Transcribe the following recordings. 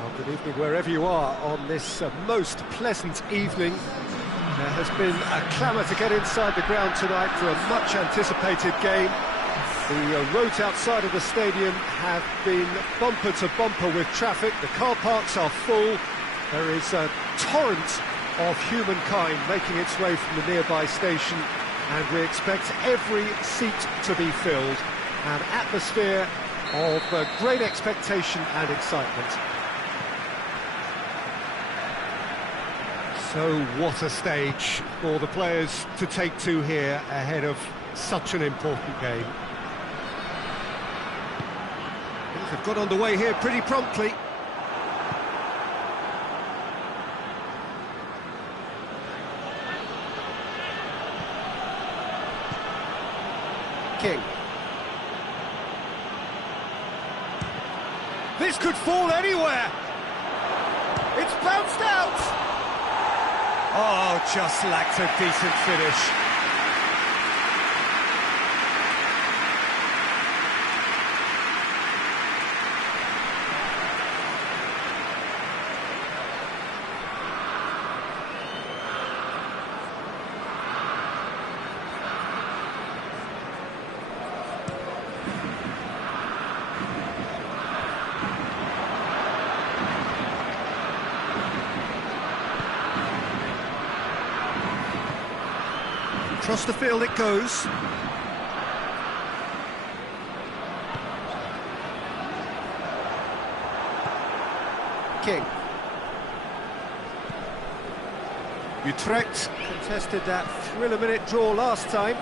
Well, good evening wherever you are on this most pleasant evening. There has been a clamour to get inside the ground tonight for a much-anticipated game. The roads outside of the stadium have been bumper to bumper with traffic. The car parks are full. There is a torrent of humankind making its way from the nearby station, and we expect every seat to be filled. An atmosphere of great expectation and excitement. So what a stage for the players to take to here ahead of such an important game. Things have got underway here pretty promptly. King. This could fall anywhere. It's bounced out. Oh, just lacked a decent finish. Across the field it goes. King. Utrecht contested that thrill-a-minute draw last time.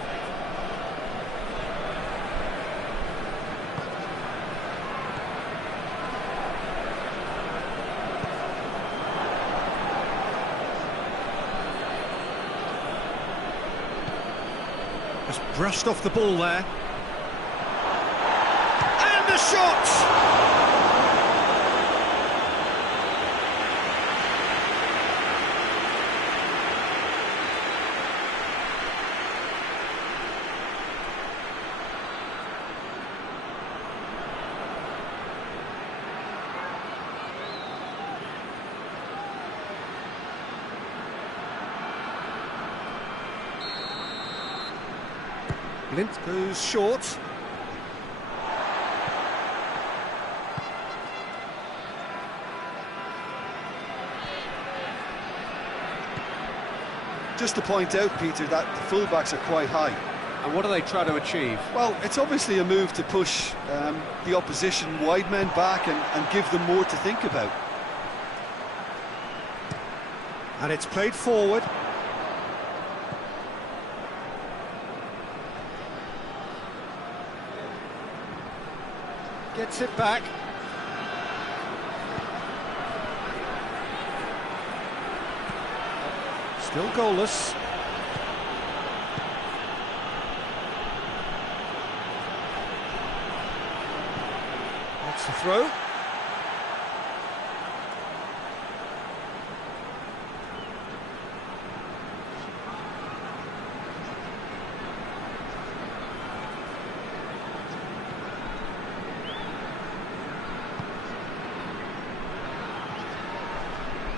Just brushed off the ball there. And the shot! Lint goes short. Just to point out, Peter, that the fullbacks are quite high. And what are they trying to achieve? Well, it's obviously a move to push the opposition wide men back and give them more to think about. And it's played forward. Gets it back. Still goalless. That's the throw.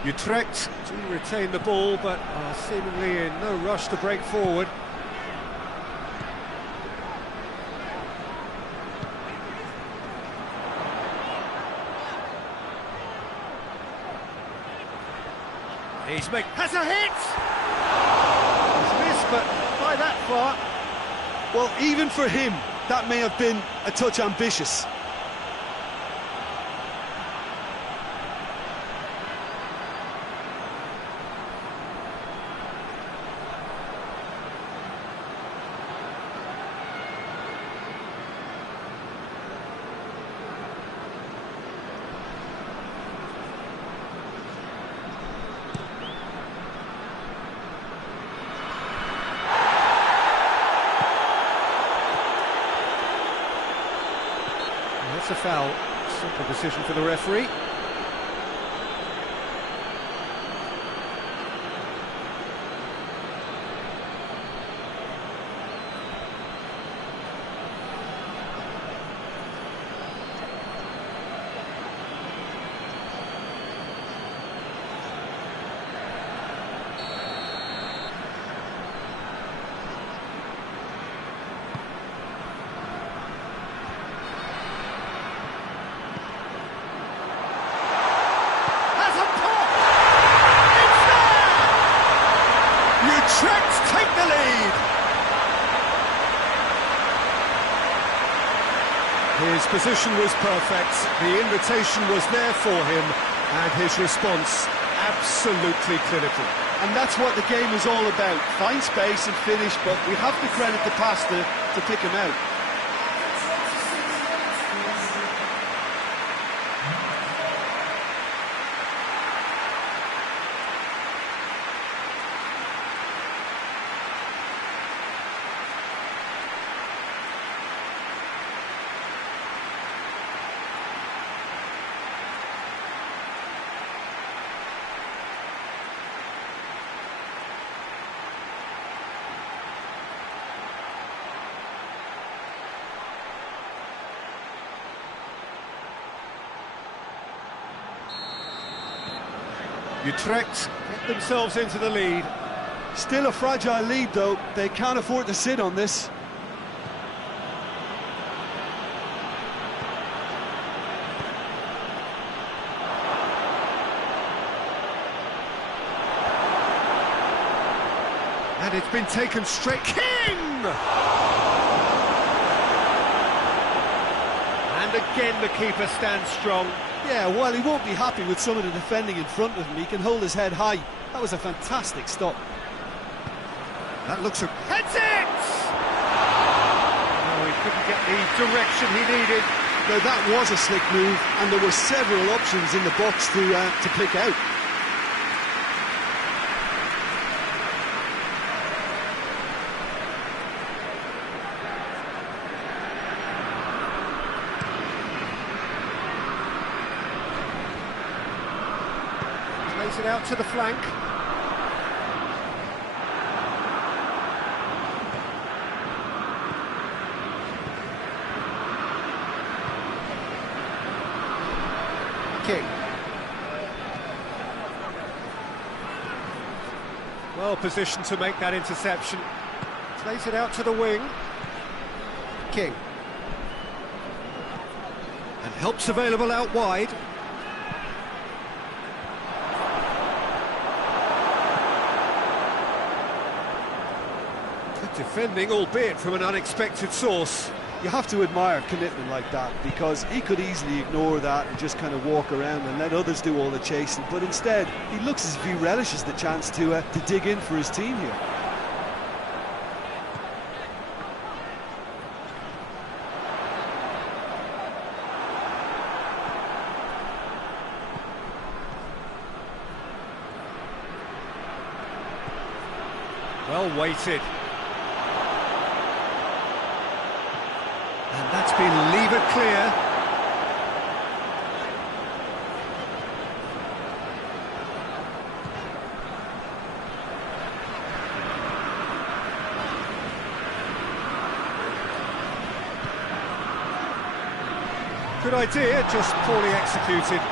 Utrecht do retain the ball, but are seemingly in no rush to break forward. Has a hit! He's missed, but not by that far. Well, even for him, that may have been a touch ambitious. That's a foul. Simple decision for the referee. His position was perfect, the invitation was there for him, and his response absolutely clinical. And that's what the game was all about. Find space and finish, but we have to credit the pass to pick him out. Utrecht get themselves into the lead. Still a fragile lead, though. They can't afford to sit on this. And it's been taken straight. King! And again the keeper stands strong. Yeah, while he won't be happy with some of the defending in front of him, he can hold his head high. That was a fantastic stop. That looks a... Heads it! Oh, he couldn't get the direction he needed. Now that was a slick move, and there were several options in the box to pick out. Plays it out to the flank. King. Well positioned to make that interception. Plays it out to the wing. King. And help's available out wide. Good defending, albeit from an unexpected source. You have to admire commitment like that, because he could easily ignore that and just kind of walk around and let others do all the chasing, but instead he looks as if he relishes the chance to dig in for his team here. Well weighted. And that's been levered clear. Good idea, just poorly executed.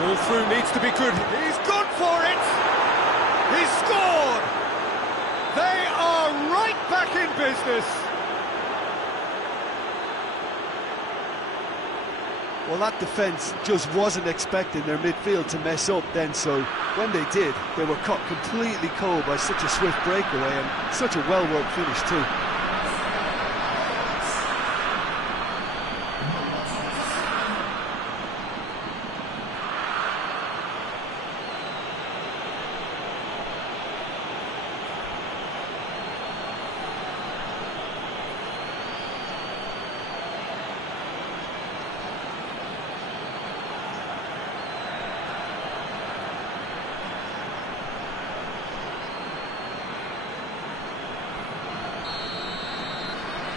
Ball through needs to be good. He's gone for it! He's scored! They are right back in business. Well, that defence just wasn't expecting their midfield to mess up then, so when they did, they were caught completely cold by such a swift breakaway and such a well-worked finish too.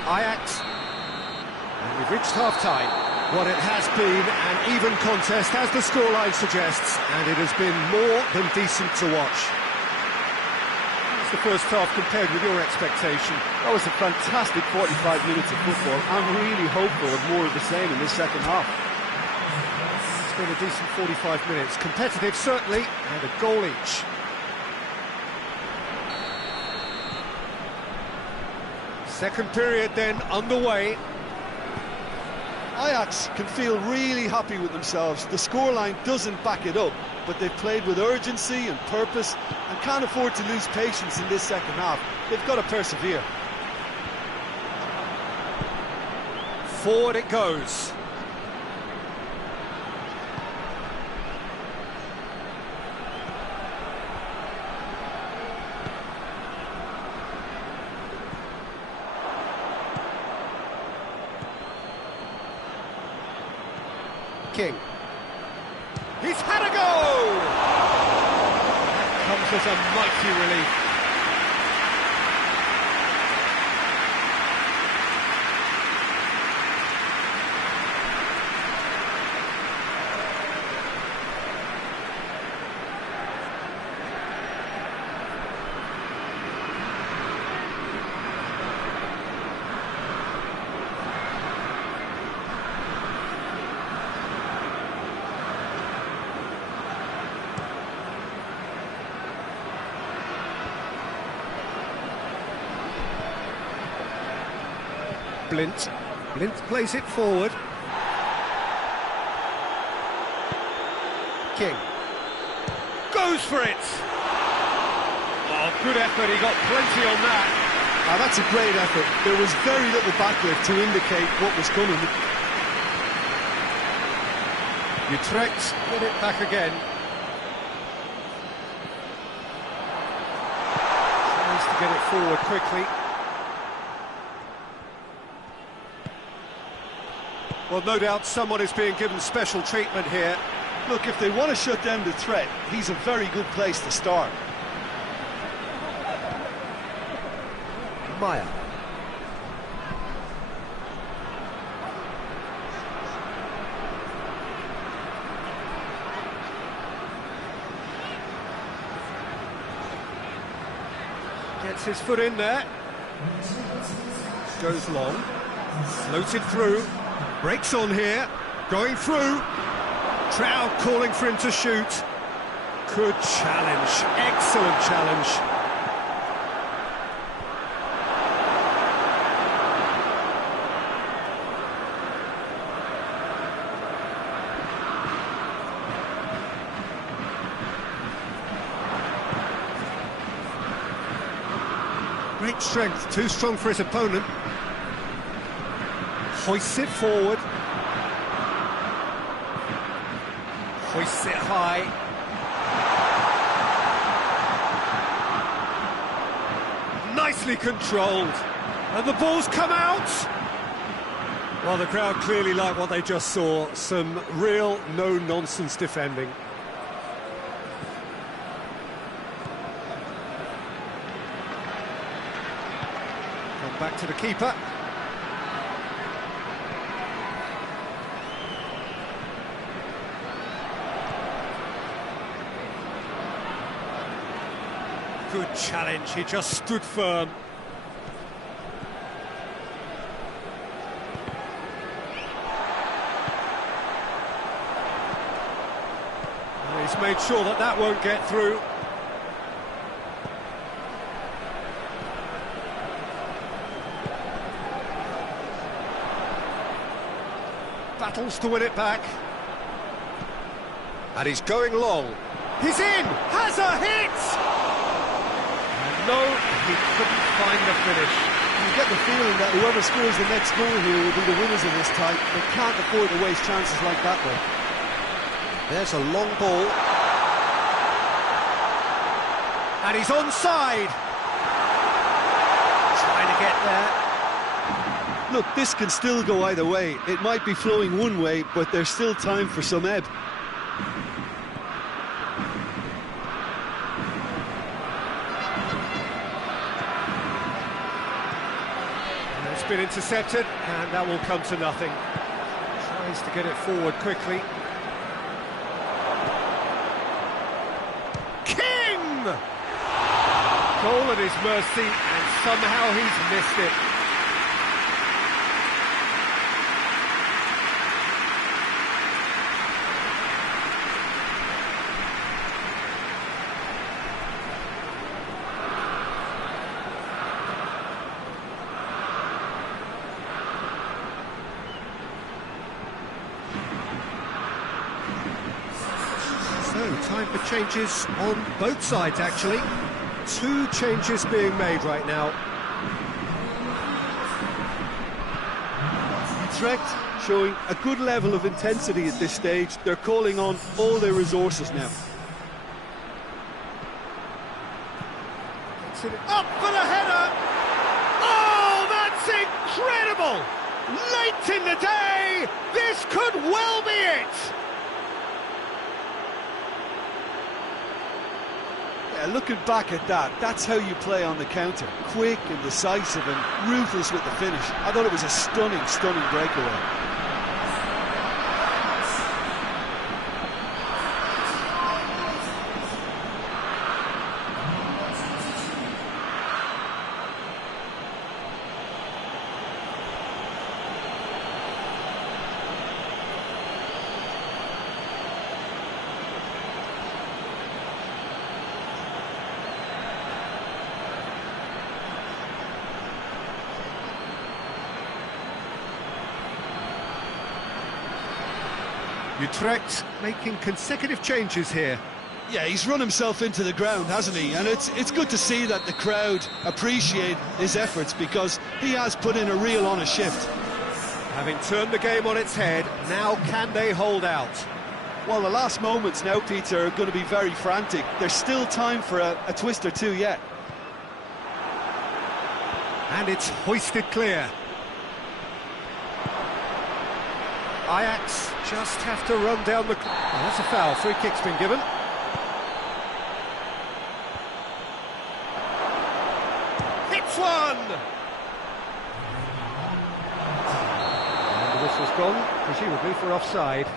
Ajax, and we've reached half-time. What it has been an even contest, as the scoreline suggests, and it has been more than decent to watch. How's the first half compared with your expectation? That was a fantastic 45 minutes of football. I'm really hopeful of more of the same in this second half. It's been a decent 45 minutes. Competitive, certainly, and a goal each. Second period then underway. Ajax can feel really happy with themselves. The scoreline doesn't back it up, but they've played with urgency and purpose and can't afford to lose patience in this second half. They've got to persevere. Forward it goes. King. He's had a go! That comes as a mighty relief. Blint plays it forward. King goes for it. Oh, good effort, he got plenty on that. That's a great effort. There was very little backlift to indicate what was coming. Utrecht win it back again. Tries to get it forward quickly. Well, no doubt someone is being given special treatment here. Look, if they want to shut down the threat, he's a very good place to start. Maya. Gets his foot in there. Goes long. Floated through. Breaks on here, going through. Crowd calling for him to shoot. Good challenge, excellent challenge. Great strength, too strong for his opponent. Hoists it forward. Hoists it high. Nicely controlled. And the ball's come out! Well, the crowd clearly like what they just saw. Some real no-nonsense defending. Come back to the keeper. Good challenge, he just stood firm. And he's made sure that that won't get through. Battles to win it back. And he's going long. He's in! Has a hit! No, he couldn't find the finish. You get the feeling that whoever scores the next goal here will be the winners of this tie. They can't afford to waste chances like that, though. There's a long ball. And he's onside. Trying to get there. Look, this can still go either way. It might be flowing one way, but there's still time for some ebb. Been intercepted, and that will come to nothing. Tries to get it forward quickly. King! Goal at his mercy, and somehow he's missed it. Time for changes on both sides, actually. 2 changes being made right now. Utrecht showing a good level of intensity at this stage. They're calling on all their resources now. Up for the header! Oh, that's incredible! Late in the day, this could well be it! Yeah, looking back at that, that's how you play on the counter. Quick and decisive and ruthless with the finish. I thought it was a stunning, stunning breakaway. Utrecht making consecutive changes here. Yeah, he's run himself into the ground, hasn't he? And it's good to see that the crowd appreciate his efforts, because he has put in a real honest shift. Having turned the game on its head, now can they hold out? Well, the last moments now, Peter, are going to be very frantic. There's still time for a twist or two yet. And it's hoisted clear. Ajax just have to run down the... Oh, that's a foul. Free kick's been given. Hits one! And the whistle's gone, presumably for offside.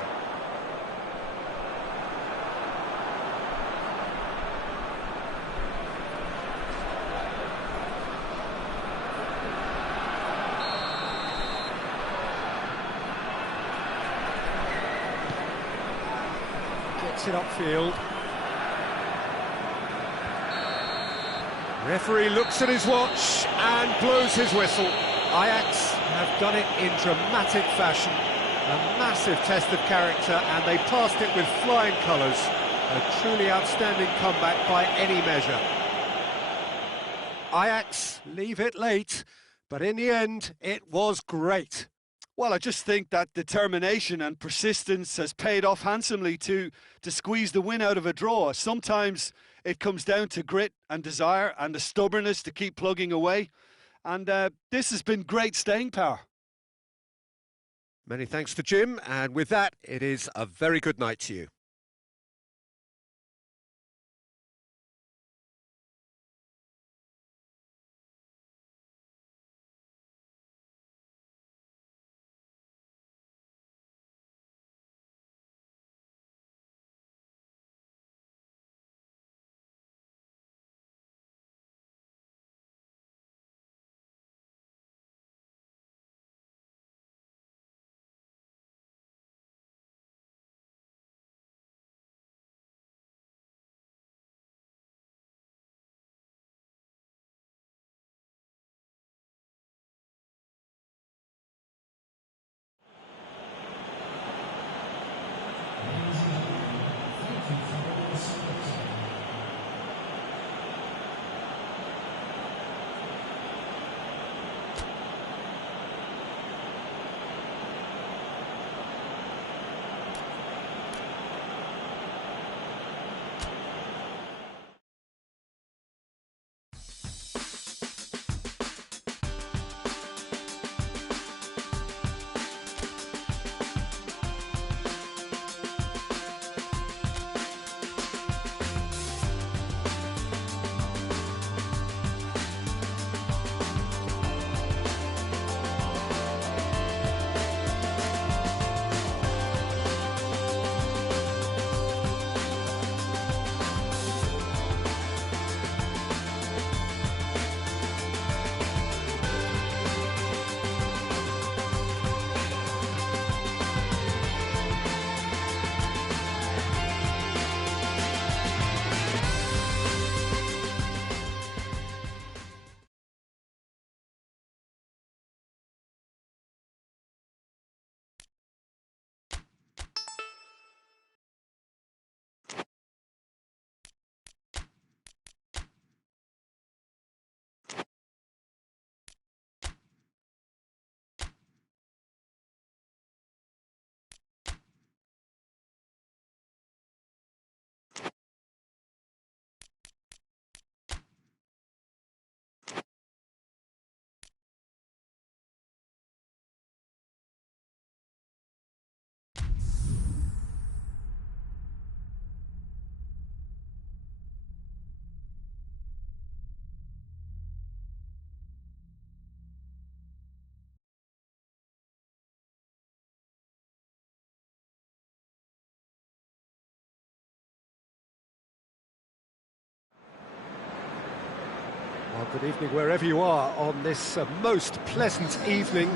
Gets it upfield. Referee looks at his watch and blows his whistle. Ajax have done it in dramatic fashion. A massive test of character, and they passed it with flying colours. A truly outstanding comeback by any measure. Ajax leave it late, but in the end, it was great. Well, I just think that determination and persistence has paid off handsomely to squeeze the win out of a draw. Sometimes it comes down to grit and desire and the stubbornness to keep plugging away. And this has been great staying power. Many thanks to Jim, and with that, it is a very good night to you. Well, good evening wherever you are on this most pleasant evening.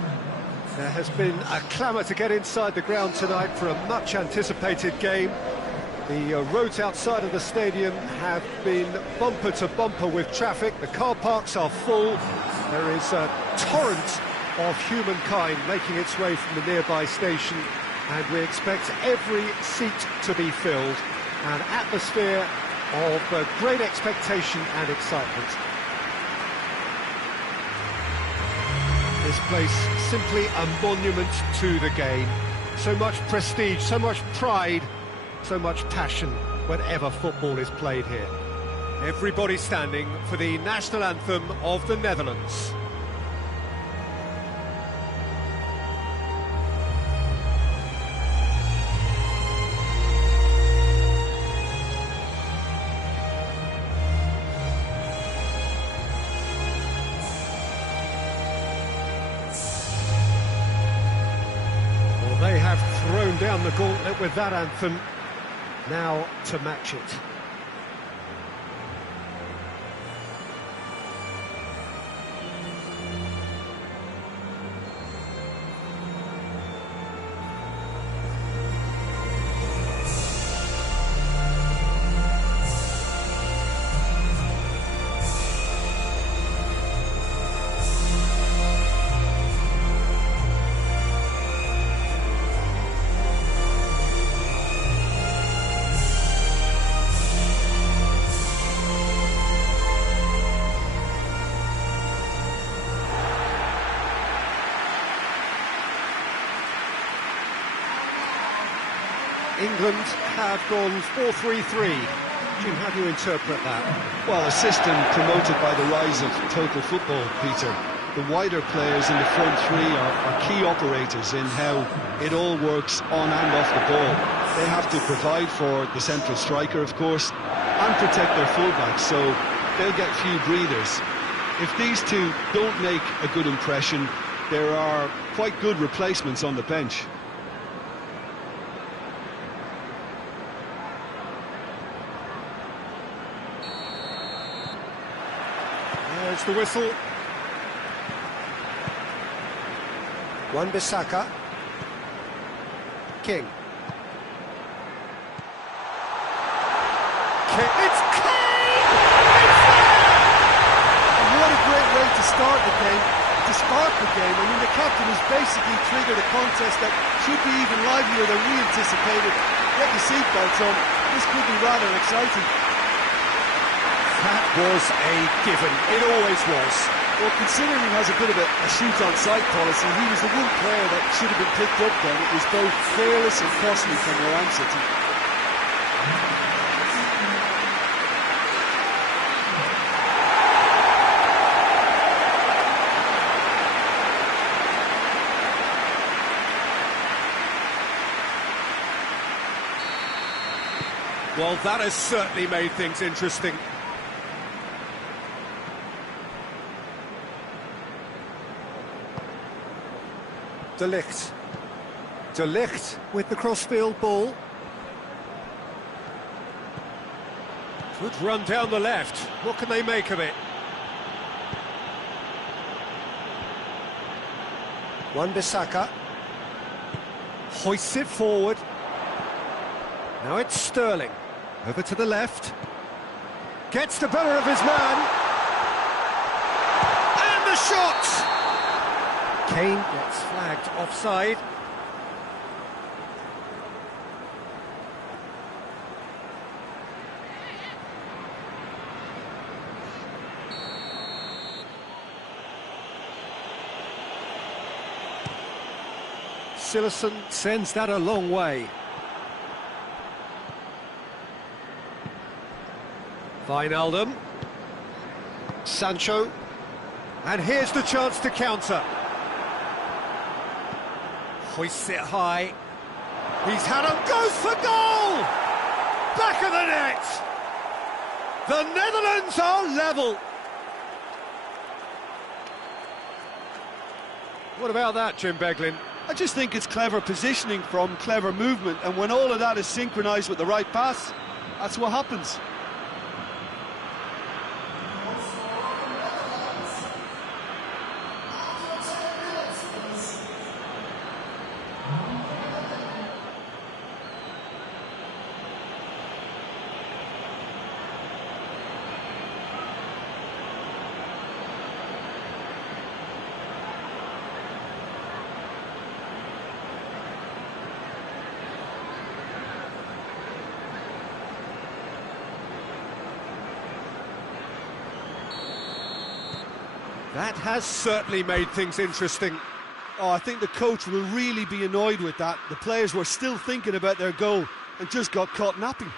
There has been a clamour to get inside the ground tonight for a much-anticipated game. The roads outside of the stadium have been bumper to bumper with traffic. The car parks are full. There is a torrent of humankind making its way from the nearby station, and we expect every seat to be filled. An atmosphere of great expectation and excitement. This place simply a monument to the game. So much prestige, so much pride, so much passion whenever football is played here. Everybody standing for the national anthem of the Netherlands. They have thrown down the gauntlet with that anthem, now to match it. England have gone 4-3-3. Jim, how do you interpret that? Well, a system promoted by the rise of total football, Peter. The wider players in the front three are key operators in how it all works on and off the ball. They have to provide for the central striker, of course, and protect their fullbacks, so they'll get few breathers. If these two don't make a good impression, there are quite good replacements on the bench. There's the whistle. Wan-Bissaka. King. It's King! And what a great way to start the game, to spark the game. I mean, the captain has basically triggered a contest that should be even livelier than we anticipated. Get your seatbelts on. This could be rather exciting. That was a given. It always was. Well, considering he has a bit of a shoot-on-sight policy, he was the one player that should have been picked up then. It was both careless and costly from their own city. Well, that has certainly made things interesting. De Ligt. De Ligt with the crossfield ball. Good run down the left. What can they make of it? Wan-Bissaka. Hoists it forward. Now it's Sterling. Over to the left. Gets the better of his man. And the shot! Kane gets flagged offside. Silerson sends that a long way. Wijnaldum. Sancho. And here's the chance to counter. Hoists it high. He's had him, goes for goal! Back of the net! The Netherlands are level! What about that, Jim Beglin? I just think it's clever positioning from clever movement, and when all of that is synchronised with the right pass, that's what happens. That has certainly made things interesting. Oh, I think the coach will really be annoyed with that. The players were still thinking about their goal and just got caught napping.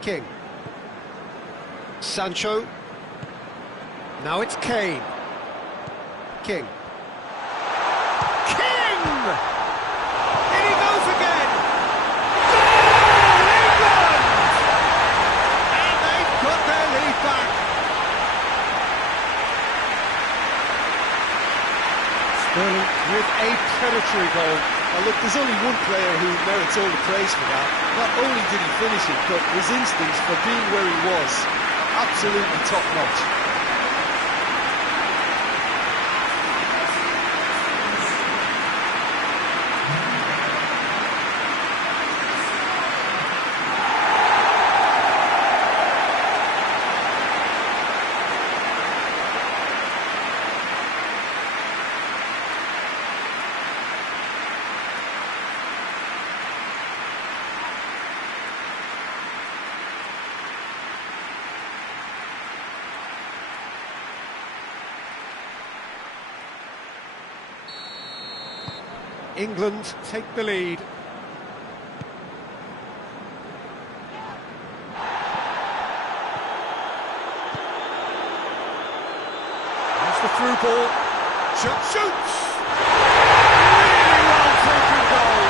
King. Sancho. Now it's Kane. King. King! In he goes again! Goal! England! And they've got their lead back. Sterling with a predatory goal. Now look, there's only one player who merits all the praise for that. Not only did he finish it, but his instincts for being where he was, absolutely top-notch. England take the lead. That's the through ball. Shoots! Really well taken goal.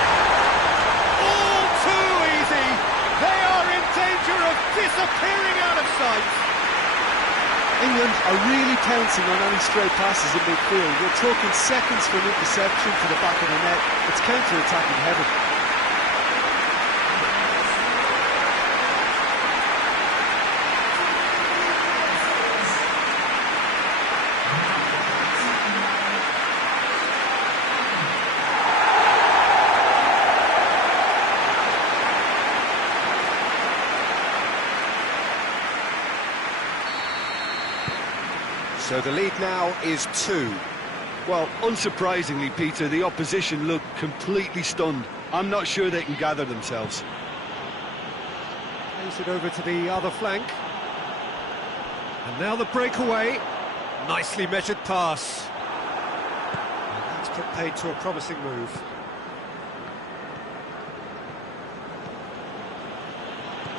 All too easy. They are in danger of disappearing out of sight. England are really pouncing on any stray passes in midfield. We're talking seconds from interception to the back of the net. It's counter-attacking heaven. So the lead now is 2. Well, unsurprisingly, Peter, the opposition look completely stunned. I'm not sure they can gather themselves. Plays it over to the other flank. And now the breakaway. Nicely measured pass. And that's put paid to a promising move.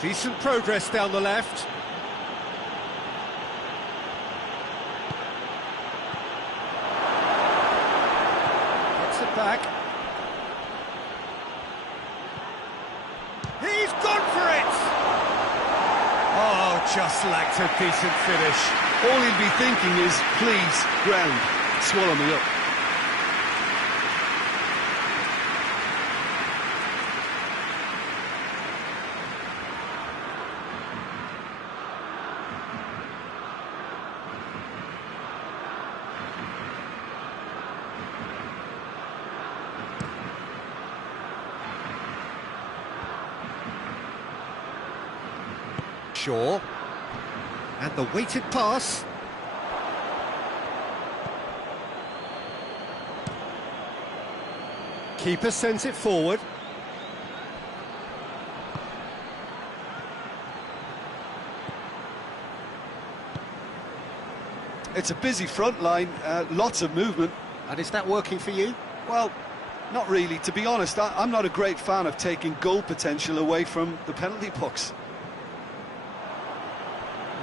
Decent progress down the left. Gets it back. He's gone for it! Oh, just lacked a decent finish. All he'll be thinking is, please, ground, swallow me up. Shaw. And the weighted pass. Keeper sends it forward. It's a busy front line, lots of movement. And is that working for you? Well, not really. To be honest, I'm not a great fan of taking goal potential away from the penalty box.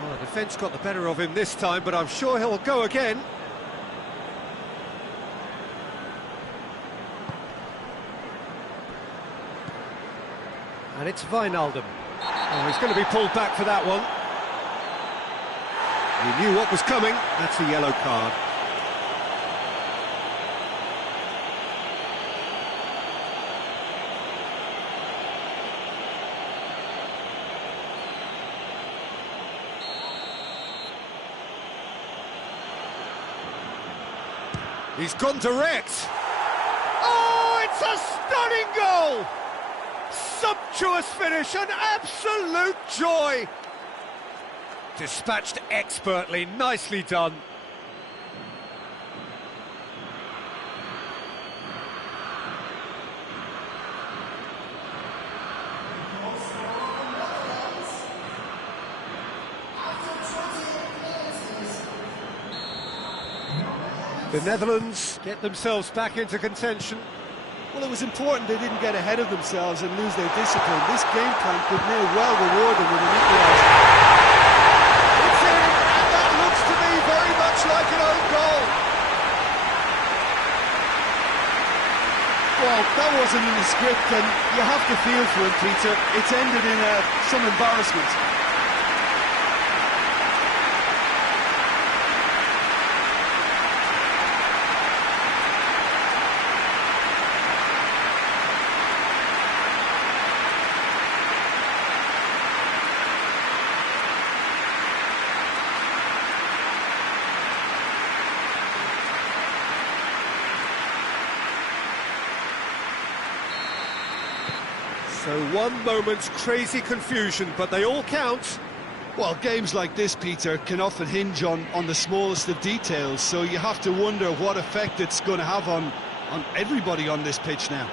Well, the defence got the better of him this time, but I'm sure he'll go again. And it's Wijnaldum. Oh, he's going to be pulled back for that one. He knew what was coming. That's a yellow card. He's gone direct. Oh, it's a stunning goal! Sumptuous finish, an absolute joy! Dispatched expertly, nicely done. The Netherlands get themselves back into contention. Well, it was important they didn't get ahead of themselves and lose their discipline. This game plan could near well reward them with an equaliser. It's in, and that looks to me very much like an own goal. Well, that wasn't in the script, and you have to feel for him, Peter. It's ended in some embarrassment. So one moment's crazy confusion, but they all count. Well, games like this, Peter, can often hinge on the smallest of details, so you have to wonder what effect it's going to have on everybody on this pitch now.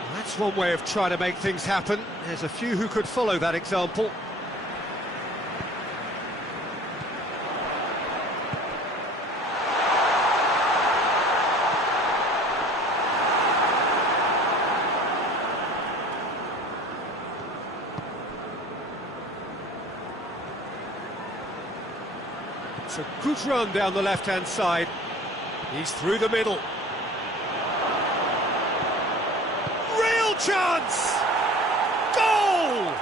Well, that's one way of trying to make things happen. There's a few who could follow that example. It's a good run down the left-hand side. He's through the middle. Real chance! Goal!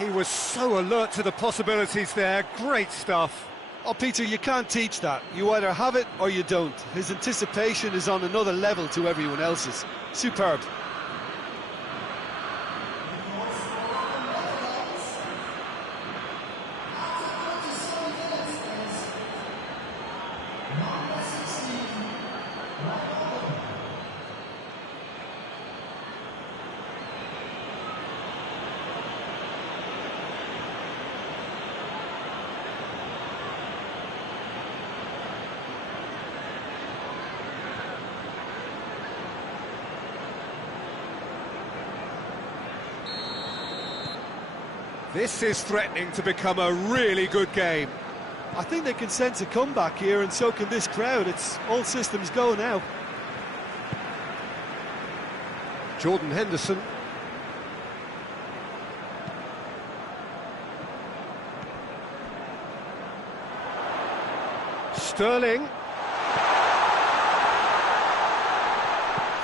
He was so alert to the possibilities there. Great stuff. Oh, Peter, you can't teach that. You either have it or you don't. His anticipation is on another level to everyone else's. Superb. This is threatening to become a really good game. I think they can sense a comeback here, and so can this crowd. It's all systems go now. Jordan Henderson. Sterling.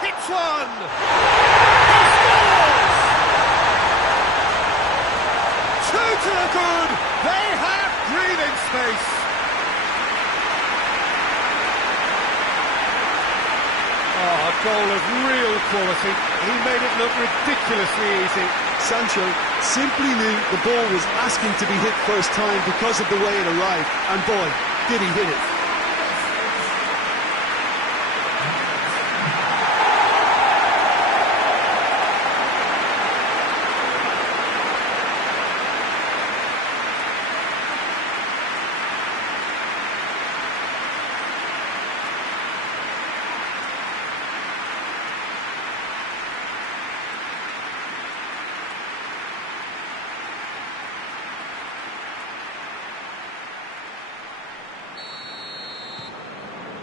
Hits one! He scores! 2 to the good! They have breathing space! Oh, a goal of real quality. He made it look ridiculously easy. Sancho simply knew the ball was asking to be hit first time because of the way it arrived, and boy, did he hit it.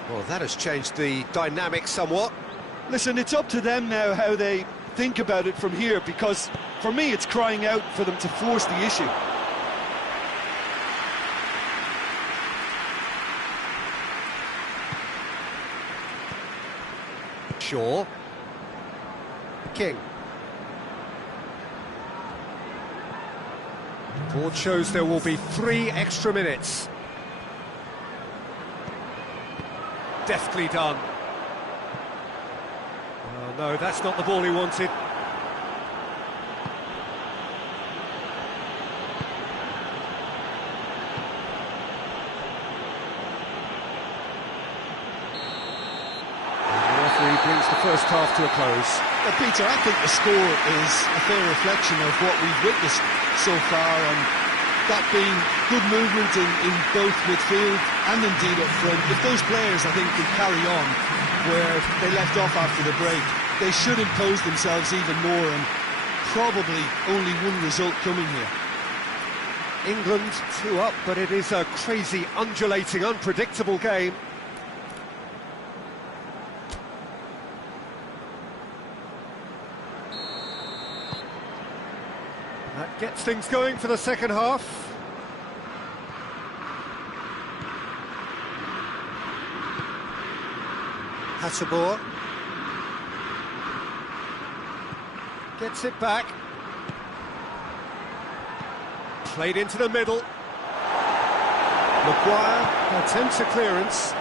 Well, that has changed the dynamic somewhat. Listen, it's up to them now how they think about it from here, because for me it's crying out for them to force the issue. Shaw. King. Board shows there will be 3 extra minutes. Deftly done. Oh, no, that's not the ball he wanted. The referee brings the first half to a close. Well, Peter, I think the score is a fair reflection of what we've witnessed so far, and that being good movement in both midfield and indeed up front. If those players, I think, can carry on where they left off after the break, they should impose themselves even more, and probably only one result coming here. England 2 up, but it is a crazy, undulating, unpredictable game. That gets things going for the second half. Hasselbohr gets it back. Played into the middle. Maguire attempts a clearance.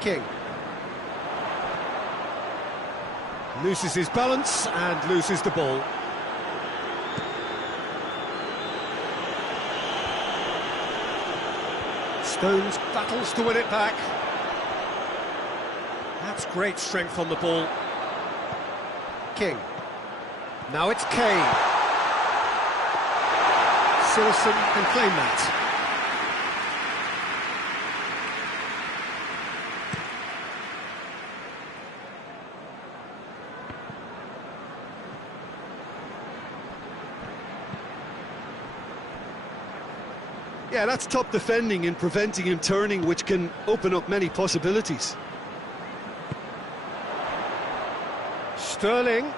King loses his balance and loses the ball. Stones battles to win it back. That's great strength on the ball. King. Now it's Kane. Sillerson can claim that. Yeah, that's top defending and preventing him turning, which can open up many possibilities. Sterling.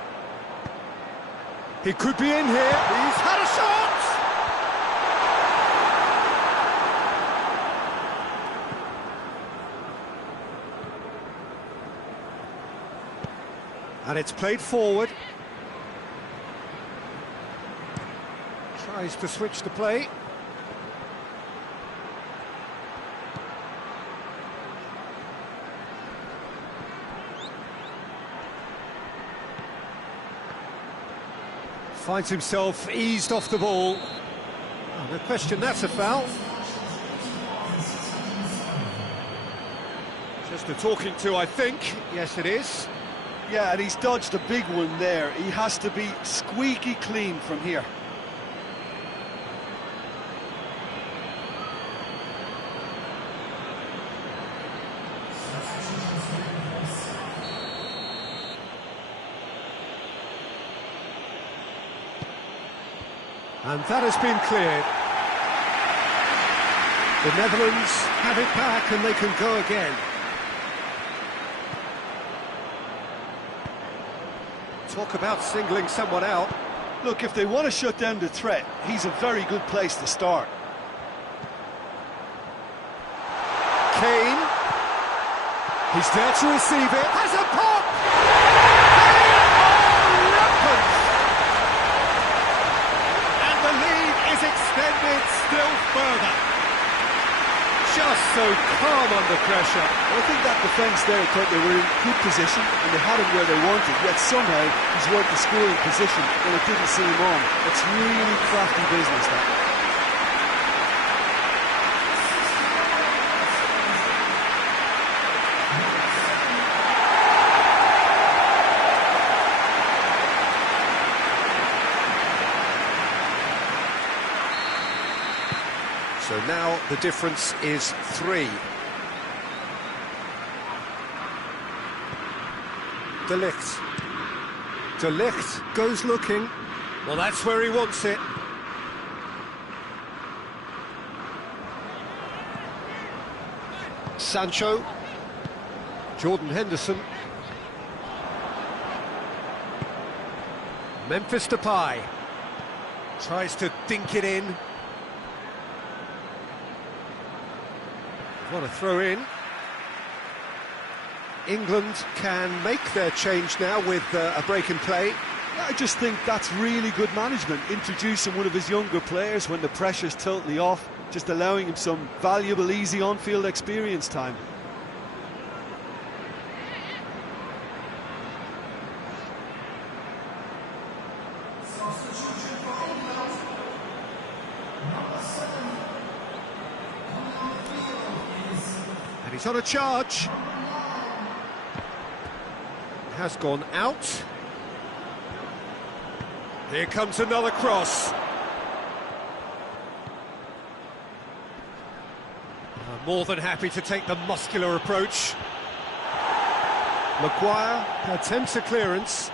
He could be in here. He's had a shot! And it's played forward. Tries to switch the play. Finds himself eased off the ball. Oh, no question, that's a foul. Just a talking to, I think. Yes, it is. Yeah, and he's dodged a big one there. He has to be squeaky clean from here. And that has been cleared. The Netherlands have it back and they can go again. Talk about singling someone out. Look, if they want to shut down the threat, he's a very good place to start. Kane. He's there to receive it. Has a pop! Rampant! And the lead is extended still further. Just so calm under pressure. I think that defence there thought they were in good position and they had him where they wanted, yet somehow he's worked the scoring position when it didn't see him on. It's really crafty business, that. So now the difference is 3. De Ligt. De Ligt goes looking. Well, that's where he wants it. Sancho. Jordan Henderson. Memphis Depay. Tries to dink it in. What a throw in. England can make their change now with a break in play. I just think that's really good management, introducing one of his younger players when the pressure's totally off, just allowing him some valuable, easy on-field experience time. And he's on a charge. Has gone out. Here comes another cross. More than happy to take the muscular approach. Maguire attempts a clearance.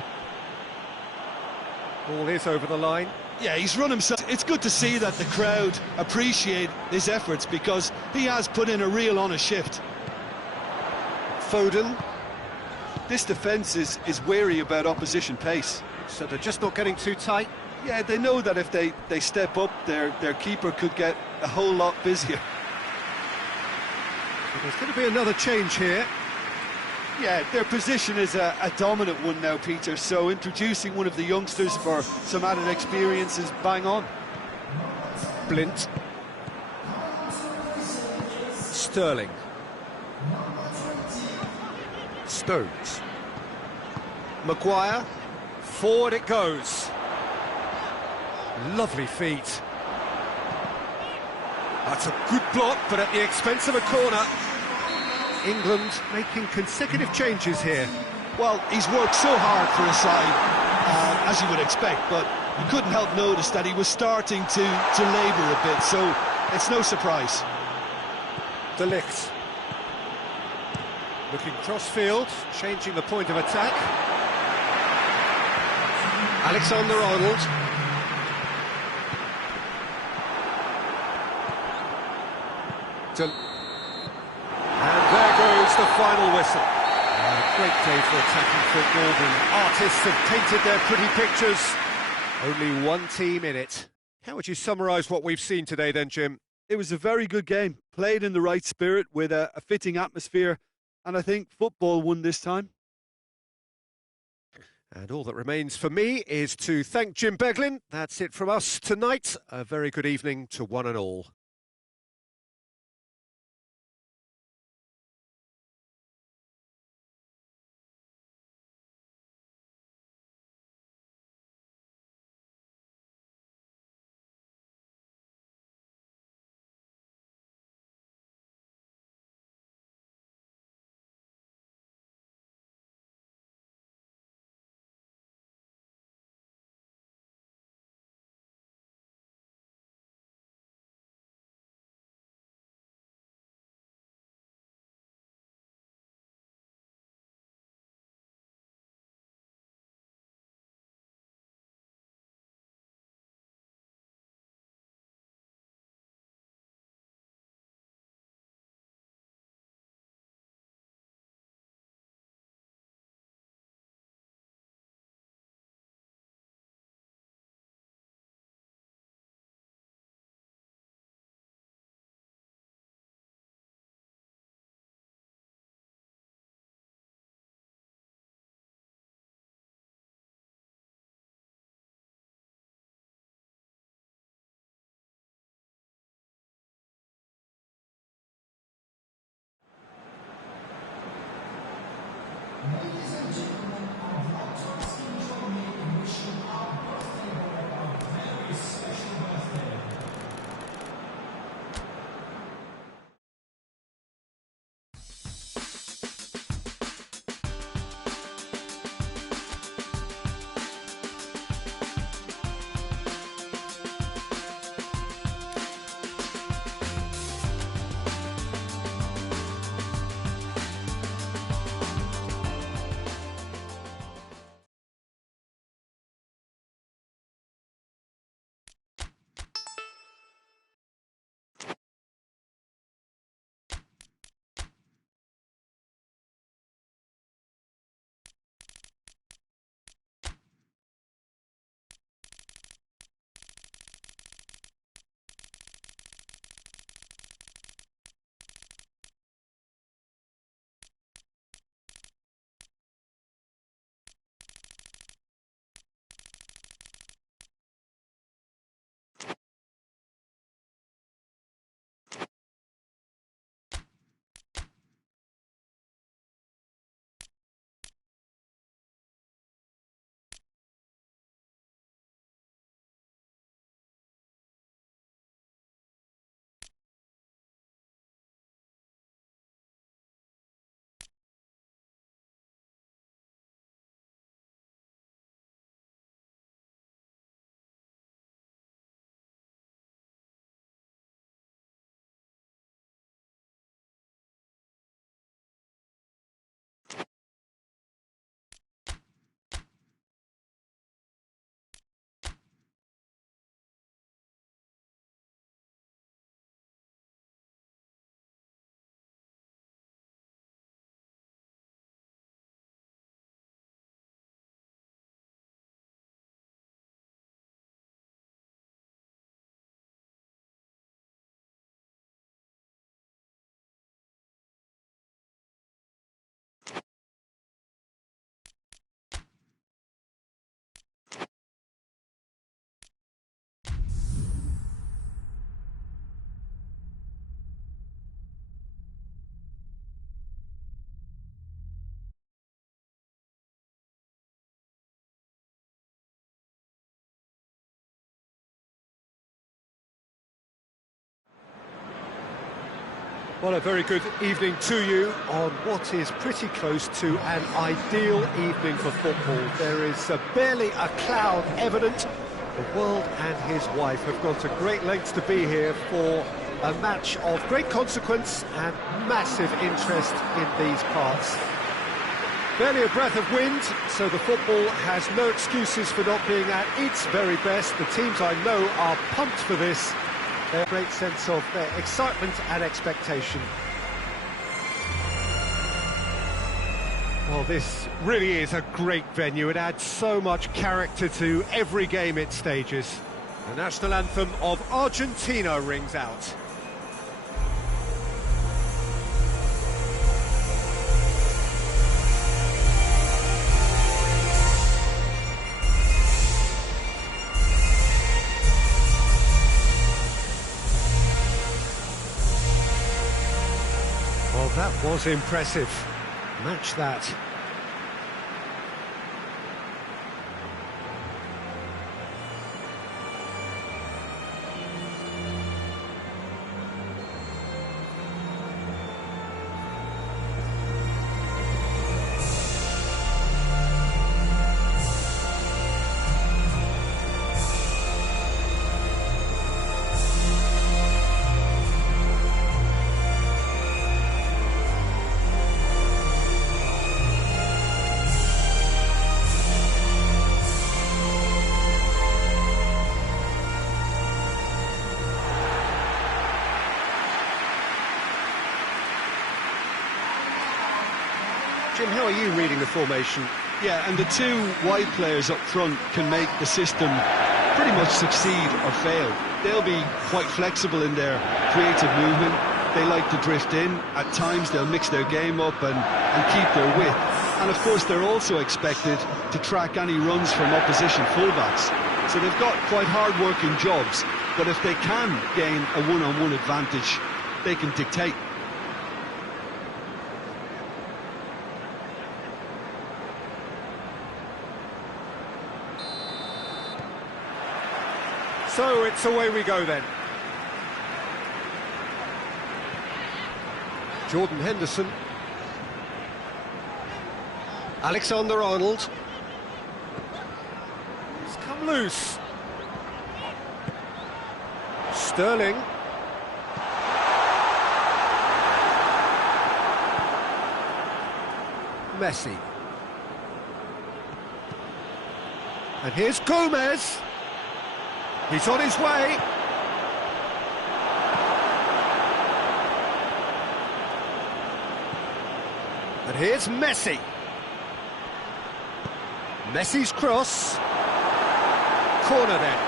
Ball is over the line. Yeah, he's run himself. It's good to see that the crowd appreciate his efforts because he has put in a real honest shift. Foden. This defence is wary about opposition pace. So they're just not getting too tight. Yeah, they know that if they step up, their keeper could get a whole lot busier. There's going to be another change here. Yeah, their position is a dominant one now, Peter, so introducing one of the youngsters for some added experience is bang on. Blint. Sterling. Stones. Maguire. Forward it goes. Lovely feet. That's a good block, but at the expense of a corner. England making consecutive changes here. Well, he's worked so hard for his side, as you would expect, but you couldn't help notice that he was starting to labour a bit, so it's no surprise. De Ligt. Looking cross-field, changing the point of attack. Alexander-Arnold. And there goes the final whistle. A great day for attacking football. The artists have painted their pretty pictures. Only one team in it. How would you summarise what we've seen today then, Jim? It was a very good game, played in the right spirit with a fitting atmosphere, and I think football won this time. And all that remains for me is to thank Jim Beglin. That's it from us tonight. A very good evening to one and all. Well, a very good evening to you on what is pretty close to an ideal evening for football. There is barely a cloud evident. The world and his wife have gone to great lengths to be here for a match of great consequence and massive interest in these parts. Barely a breath of wind, so the football has no excuses for not being at its very best. The teams I know are pumped for this. There's a great sense of excitement and expectation. Well, this really is a great venue. It adds so much character to every game it stages. The national anthem of Argentina rings out. Well, that was impressive. Match that. Jim, how are you reading the formation? Yeah, and the two wide players up front can make the system pretty much succeed or fail. They'll be quite flexible in their creative movement. They like to drift in. At times they'll mix their game up and keep their width. And of course they're also expected to track any runs from opposition fullbacks. So they've got quite hard-working jobs, but if they can gain a one-on-one advantage, they can dictate. So it's away we go then. Jordan Henderson. Alexander-Arnold. It's come loose. Sterling. Messi. And here's Gomez. He's on his way. And here's Messi. Messi's cross. Corner then.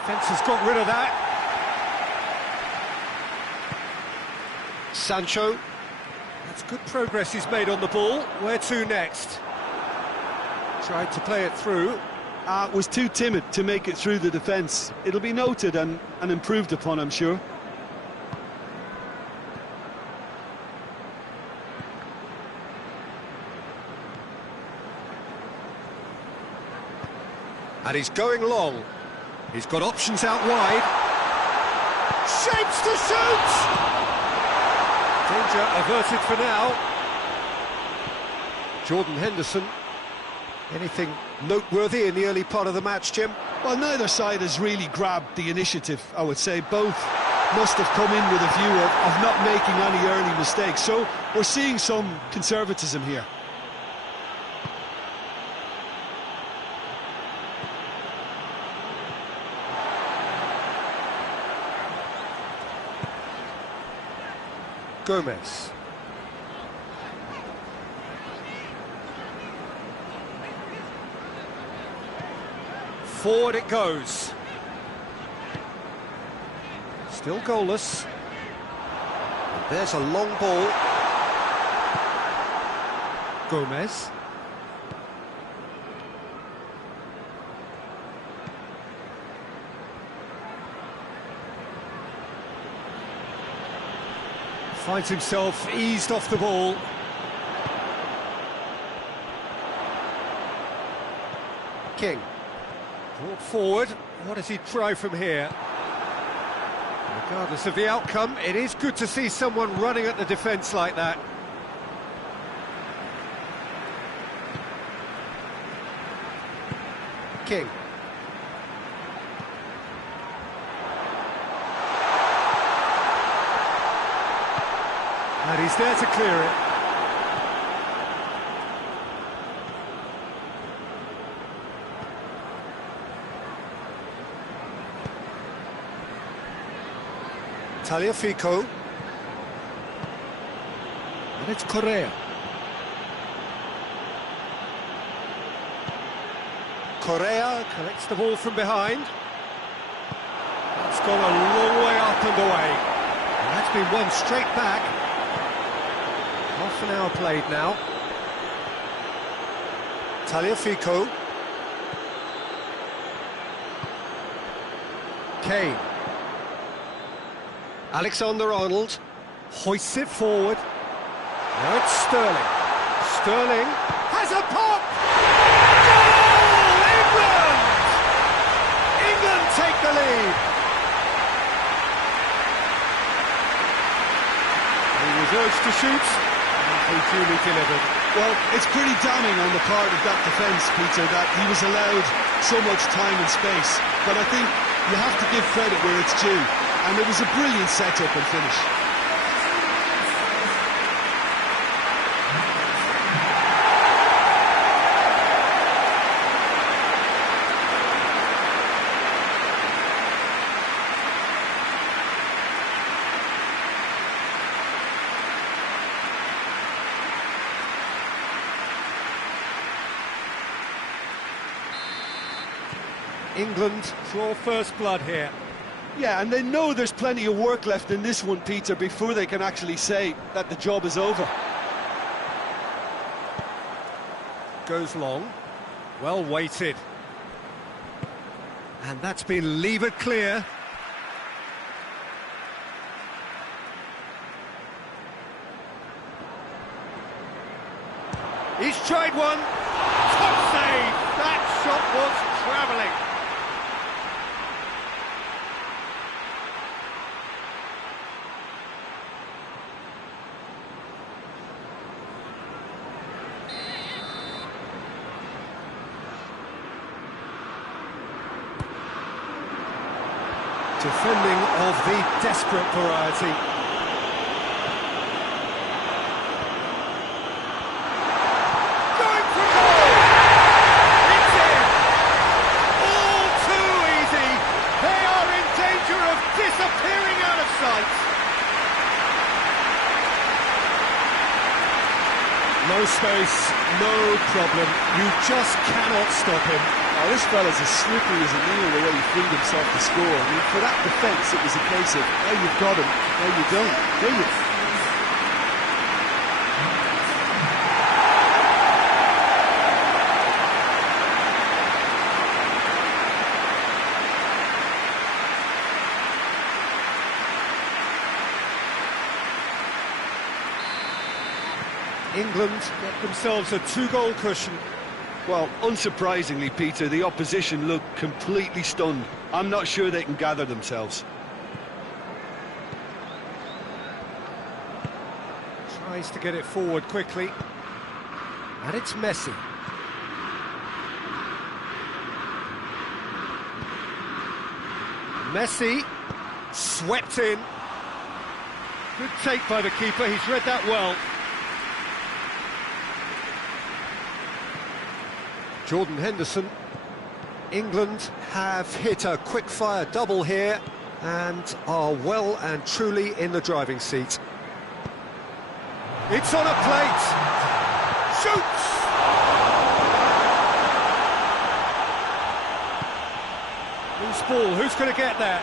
Defence has got rid of that. Sancho. That's good progress he's made on the ball. Where to next? Tried to play it through. Was too timid to make it through the defence. It'll be noted and improved upon, I'm sure. And he's going long. He's got options out wide. Shapes to shoot! Danger averted for now. Jordan Henderson. Anything noteworthy in the early part of the match, Jim? Well, neither side has really grabbed the initiative, I would say. Both must have come in with a view of not making any early mistakes. So we're seeing some conservatism here. Gomez. Forward it goes. Still goalless. And there's a long ball. Gomez. Finds himself eased off the ball. King. Brought forward. What does he try from here? Regardless of the outcome, it is good to see someone running at the defence like that. King. And he's there to clear it. Tagliafico. And it's Correa. Correa collects the ball from behind. That's gone a long way up and away. And that's been won straight back. Half an hour played now. Tagliafico. Kane. Alexander-Arnold hoists it forward. Now it's Sterling. Sterling has a pop! Goal! England! England take the lead. He was urged to shoot, and he duly delivered. Well, it's pretty damning on the part of that defence, Peter, that he was allowed so much time and space. But I think you have to give credit where it's due. And it was a brilliant setup and finish. England draw first blood here. Yeah, and they know there's plenty of work left in this one, Peter, before they can actually say that the job is over. Goes long. Well weighted. And that's been levered clear. He's tried one. Top save. That shot was travelling. Defending of the desperate variety. Going for goal! It's in! All too easy! They are in danger of disappearing out of sight! No space, no problem. You just cannot stop him. Oh, this fella's as slippery as a needle the way he freed himself to score. I mean, for that defence, it was a case of, now you've got him, now you don't, do you? England get themselves a 2-goal cushion. Well, unsurprisingly, Peter, the opposition look completely stunned. I'm not sure they can gather themselves. Tries to get it forward quickly. And it's Messi. Messi, swept in. Good take by the keeper, he's read that well. Jordan Henderson. England have hit a quick-fire double here and are well and truly in the driving seat. It's on a plate! Shoots! Loose ball, who's going to get that?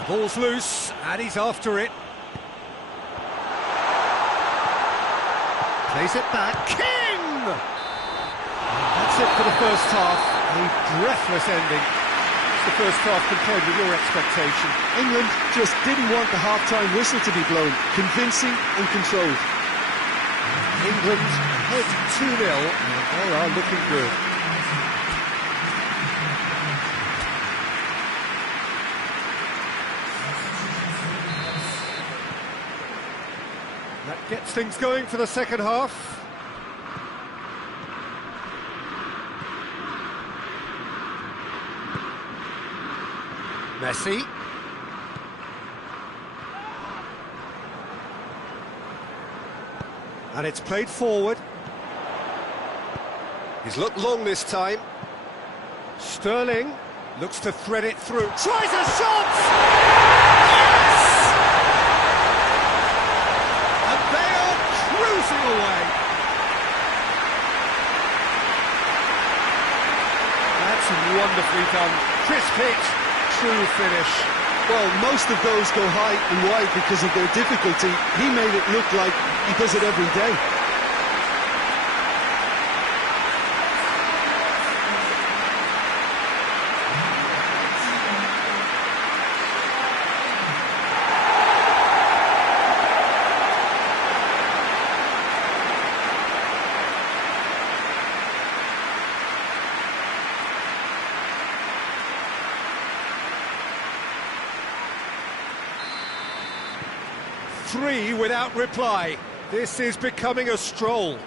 The ball's loose and he's after it. Plays it back, King! That's it for the first half, a breathless ending. It's the first half compared with your expectation. England just didn't want the half-time whistle to be blown. Convincing and controlled. England ahead 2-0 and they are looking good. That gets things going for the second half. Messi. And it's played forward. He's looked long this time. Sterling looks to thread it through. Tries a shot! Yes! And they are cruising away. That's wonderfully done. Crisp hit. True finish. Well, most of those go high and wide because of their difficulty. He made it look like he does it every day. Three without reply. This is becoming a stroll.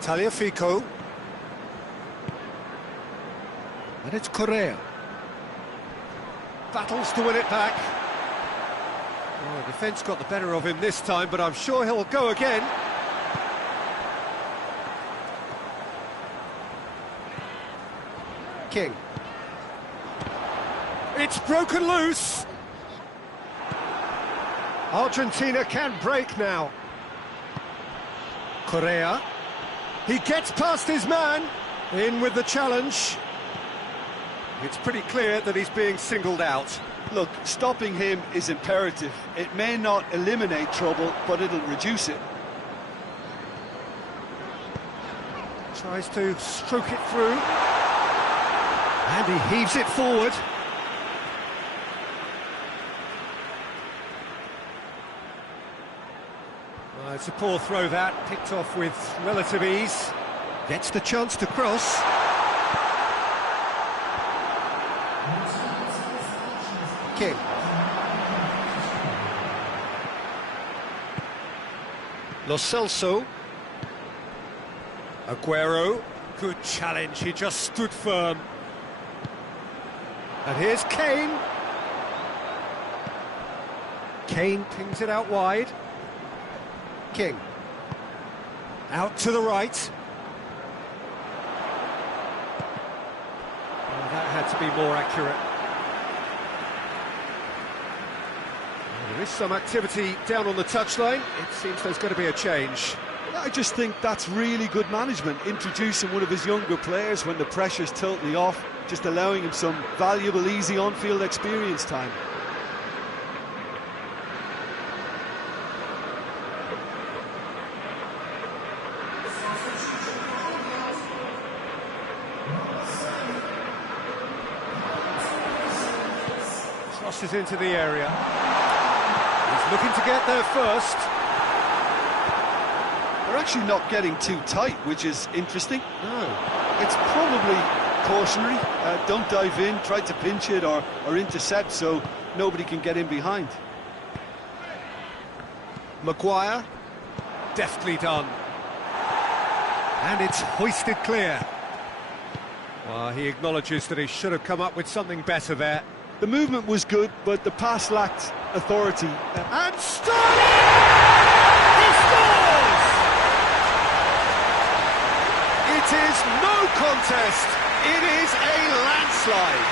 Tagliafico. And it's Correa. Battles to win it back. Oh, the defence got the better of him this time, but I'm sure he'll go again. King. It's broken loose. Argentina can break now. Correa. He gets past his man. In with the challenge. It's pretty clear that he's being singled out. Look, stopping him is imperative. It may not eliminate trouble, but it'll reduce it. Tries to stroke it through. And he heaves it forward. It's a poor throw that, picked off with relative ease. Gets the chance to cross. King. Lo Celso. Aguero. Good challenge, he just stood firm. And here's Kane. Kane pings it out wide. King. Out to the right. Oh, that had to be more accurate. Well, there is some activity down on the touchline. It seems there's going to be a change. I just think that's really good management, introducing one of his younger players when the pressure's totally off, just allowing him some valuable, easy on-field experience time. Crosses into the area. He's looking to get there first. They're actually not getting too tight, which is interesting. No. It's probably cautionary. Don't dive in, try to pinch it or intercept so nobody can get in behind. Maguire. Deftly done. And it's hoisted clear. Well, he acknowledges that he should have come up with something better there. The movement was good, but the pass lacked authority. And Sterling! He scores! It is no contest. It is a landslide.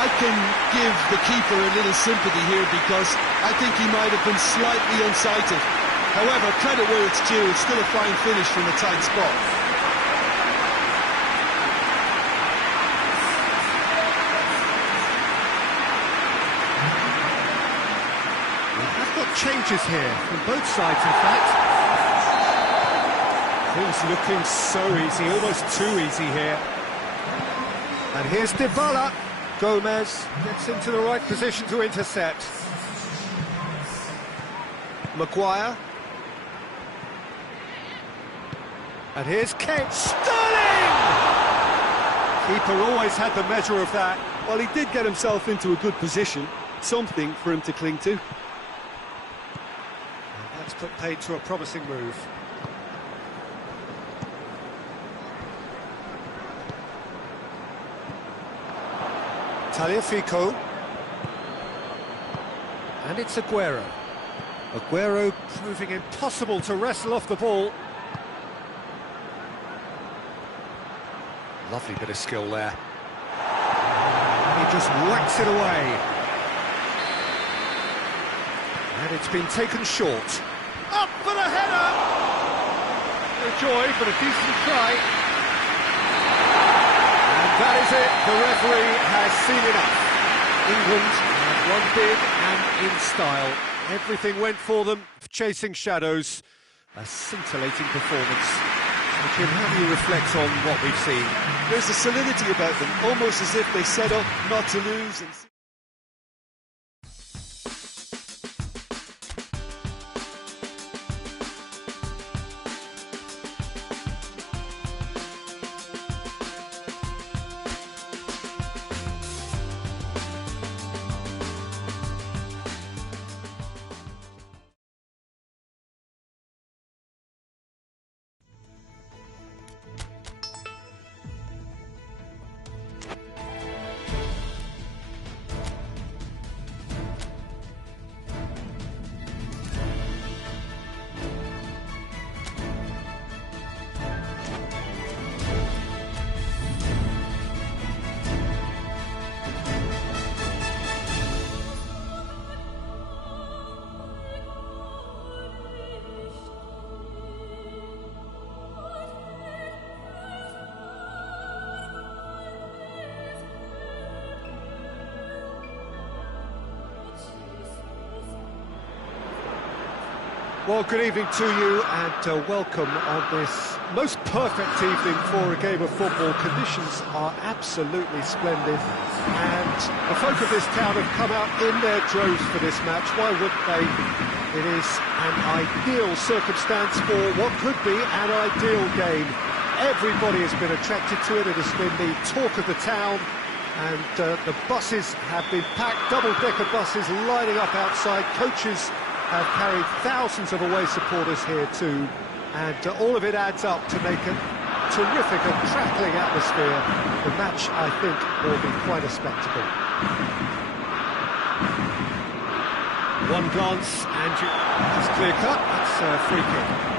I can give the keeper a little sympathy here because I think he might have been slightly unsighted. However, credit where it's due, it's still a fine finish from a tight spot. Changes here from both sides, in fact. Things looking so easy, almost too easy here. And here's Dybala. Gomez gets into the right position to intercept. Maguire. And here's Kane. Sterling! Keeper always had the measure of that. Well, he did get himself into a good position, something for him to cling to. That's put paid to a promising move. Tagliafico. And it's Aguero. Aguero proving impossible to wrestle off the ball. Lovely bit of skill there. And he just whacks it away. And it's been taken short. Up for the header! No joy, but a decent try. And that is it. The referee has seen enough. England had won big and in style. Everything went for them, chasing shadows. A scintillating performance. So, Jim, how do you reflect on what we've seen? There's a solidity about them, almost as if they set up not to lose. Well, good evening to you and welcome on this most perfect evening for a game of football. Conditions are absolutely splendid and the folk of this town have come out in their droves for this match. Why wouldn't they? It is an ideal circumstance for what could be an ideal game. Everybody has been attracted to it. It has been the talk of the town, and the buses have been packed, double-decker buses lining up outside. Coaches have carried thousands of away supporters here too, and all of it adds up to make a terrific and crackling atmosphere. The match, I think, will be quite a spectacle. One glance and it's clear cut. That's a free kick.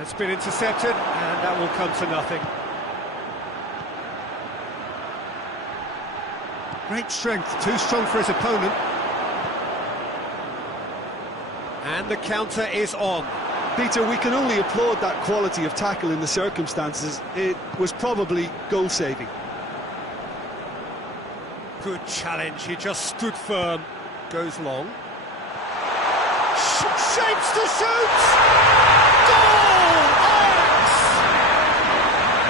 It's been intercepted, and that will come to nothing. Great strength, too strong for his opponent. And the counter is on. Peter, we can only applaud that quality of tackle in the circumstances. It was probably goal-saving. Good challenge, he just stood firm. Goes long. Shapes to shoot! Goal! Ajax!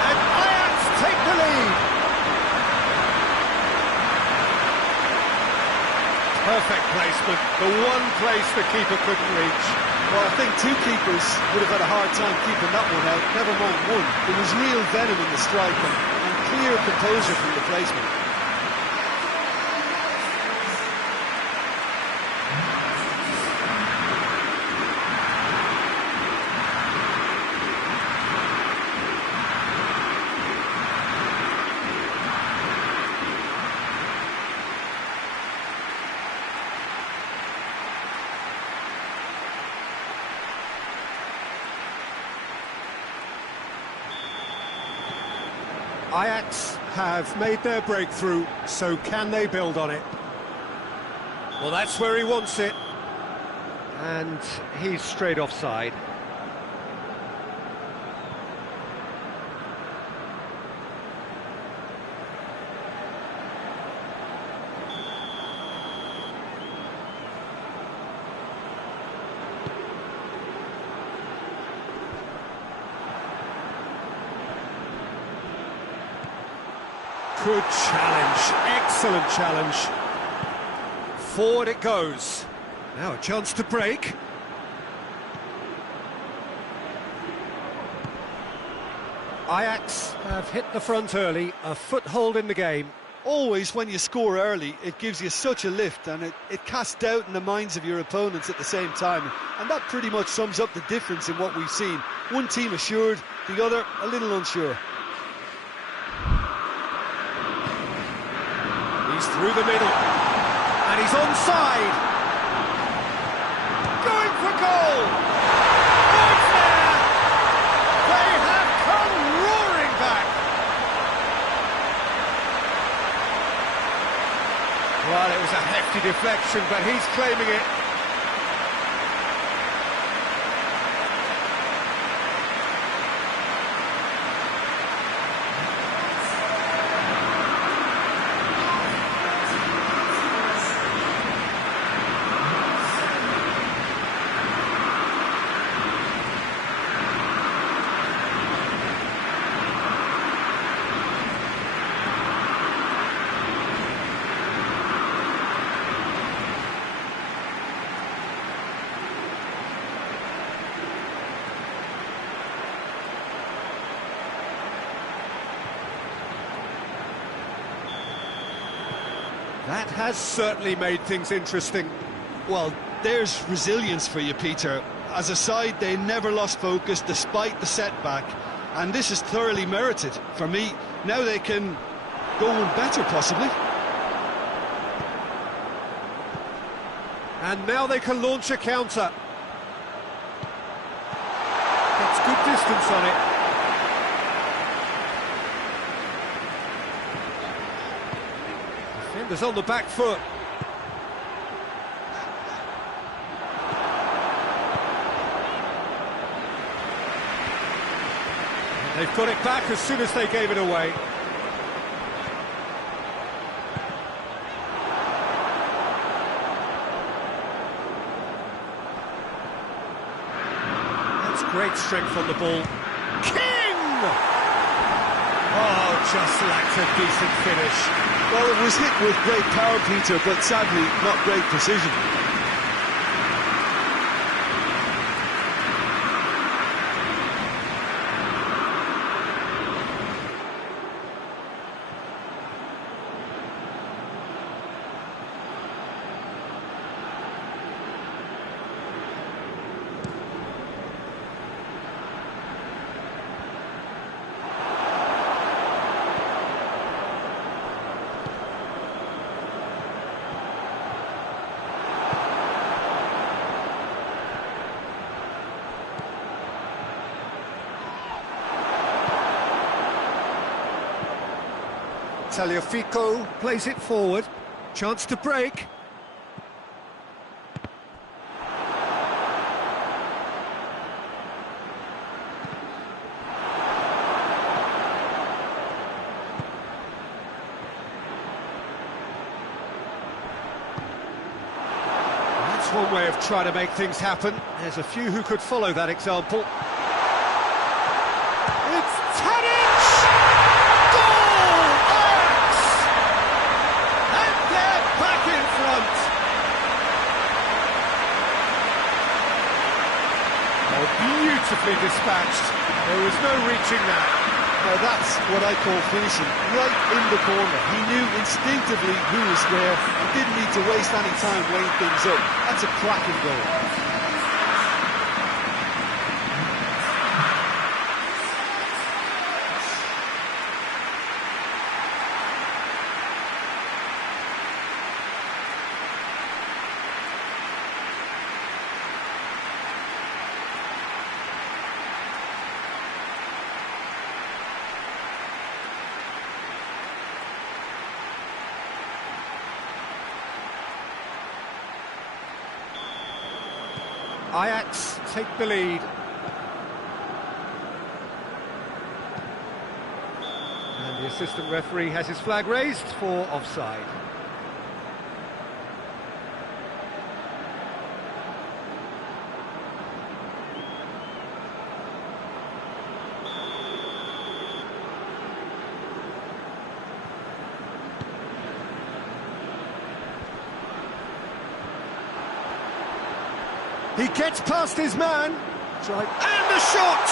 And Ajax take the lead. Perfect placement, the one place the keeper couldn't reach. Well, I think two keepers would have had a hard time keeping that one out, never mind one. There was real venom in the strike and clear composure from the placement. Ajax have made their breakthrough, so can they build on it? Well, that's where he wants it. And he's straight offside. Good challenge, excellent challenge. Forward it goes. Now a chance to break. Ajax have hit the front early, a foothold in the game. Always, when you score early, it gives you such a lift, and it casts doubt in the minds of your opponents at the same time. And that pretty much sums up the difference in what we've seen. One team assured, the other a little unsure. He's through the middle, and he's onside. Going for goal. Oh, it's there. They have come roaring back. Well, it was a hefty deflection, but he's claiming it. That has certainly made things interesting. Well, there's resilience for you, Peter. As a side, they never lost focus despite the setback, and this is thoroughly merited. For me, now they can go on better, possibly. And now they can launch a counter. Gets good distance on it. Defenders on the back foot. And they've got it back as soon as they gave it away. Great strength on the ball. King! Oh, just lacked a decent finish. Well, it was hit with great power, Peter, but sadly not great precision. Tagliafico plays it forward. Chance to break. That's one way of trying to make things happen. There's a few who could follow that example. It's Tadic! Goal! Ajax! And they're back in front. Oh, beautifully dispatched. There was no reaching that. Now that's what I call finishing, right in the corner. He knew instinctively who was where and didn't need to waste any time weighing things up. That's a cracking goal. Ajax take the lead. And the assistant referee has his flag raised for offside. He gets past his man. And the shot!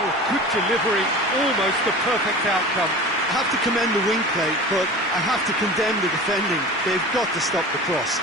Oh, good delivery, almost the perfect outcome. I have to commend the wing play, but I have to condemn the defending. They've got to stop the cross.